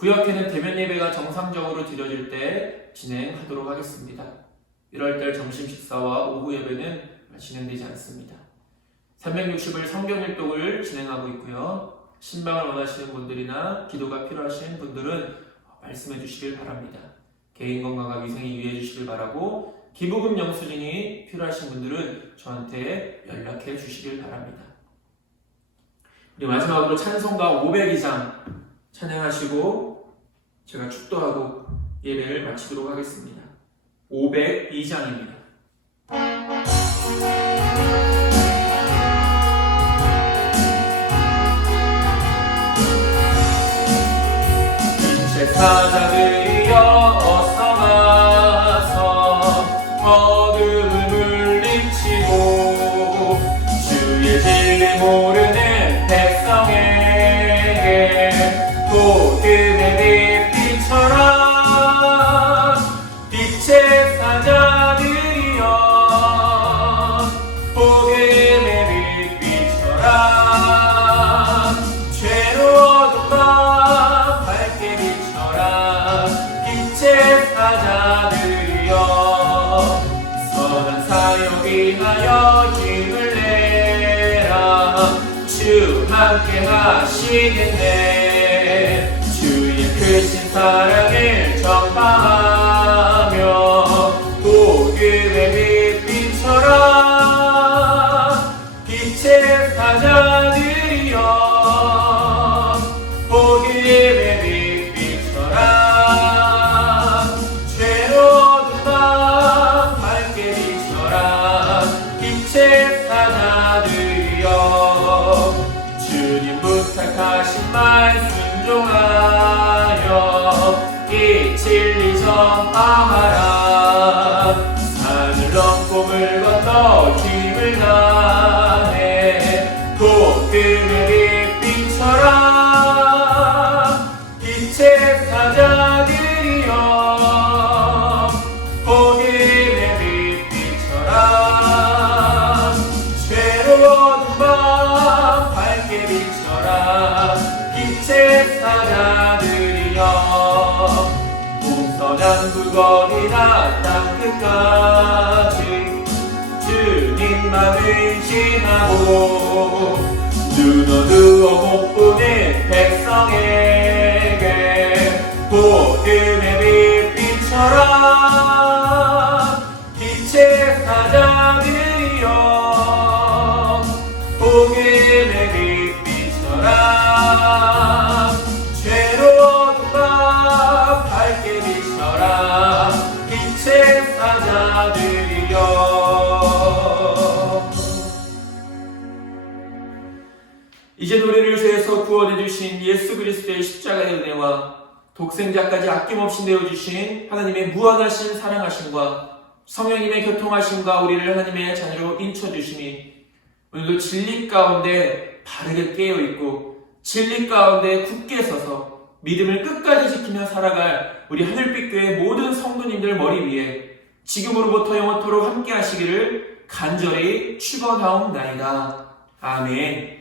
구역회는 대면 예배가 정상적으로 드려질 때 진행하도록 하겠습니다. 이럴 때 점심 식사와 오후 예배는 진행되지 않습니다. 360일 성경 일독을 진행하고 있고요. 신방을 원하시는 분들이나 기도가 필요하신 분들은 말씀해 주시길 바랍니다. 개인 건강과 위생에 유의해 주시길 바라고 기부금 영수증이 필요하신 분들은 저한테 연락해 주시길 바랍니다. 우리 마지막으로 찬송가 502장 찬양하시고 제가 축도하고 예배를 마치도록 하겠습니다. 502장입니다. 사자들이여 어서 와서 어둠을 물리치고 주의 진리 모르는 백성에게 복음의 빛 비춰라. 빛의 사자들이여 복음의 빛 비춰라. 죄로 어둠 밤 밝게 비춰라. 빛의 사자들이여 선한 사역 위하여 힘을 내라. 주 함께 하시겠네. 주의 크신 사랑을 전파하며 복음의 빛 비춰라. 빛의 사자들이여 복음의 빛 비춰라. 죄로 어두운 밤 밝게 비춰라. 빛의 사자들이여 주님 부탁하신 말 순종하여 이 진리 전파하라. 산을 넘고 물 건너 힘을 다해 복음의 빛 비춰라. 빛의 사자들이여 복음의 빛 비춰라. 죄로 어두운 밤 밝게 비춰라. 빛의 사자들이여 동서남북 어디나 땅끝까지 주님만 의지하고 눈 어두워 못 보는 백성에게 복음의 빛 비춰라. 빛의 사자들이여 복음의 빛 비춰라. 죄로 어두운 밤 밝게 비춰라. 빛의 사자들이여 이제 노래를 세워서 구원해주신 예수 그리스도의 십자가의 은혜와 독생자까지 아낌없이 내어주신 하나님의 무한하신 사랑하심과 성령님의 교통하심과 우리를 하나님의 자녀로 인쳐주시니 오늘도 진리 가운데 바르게 깨어있고 진리 가운데 굳게 서서 믿음을 끝까지 지키며 살아갈 우리 하늘빛 교회 모든 성도님들 머리 위에 지금으로부터 영원토록 함께 하시기를 간절히 축원하옵나이다. 아멘.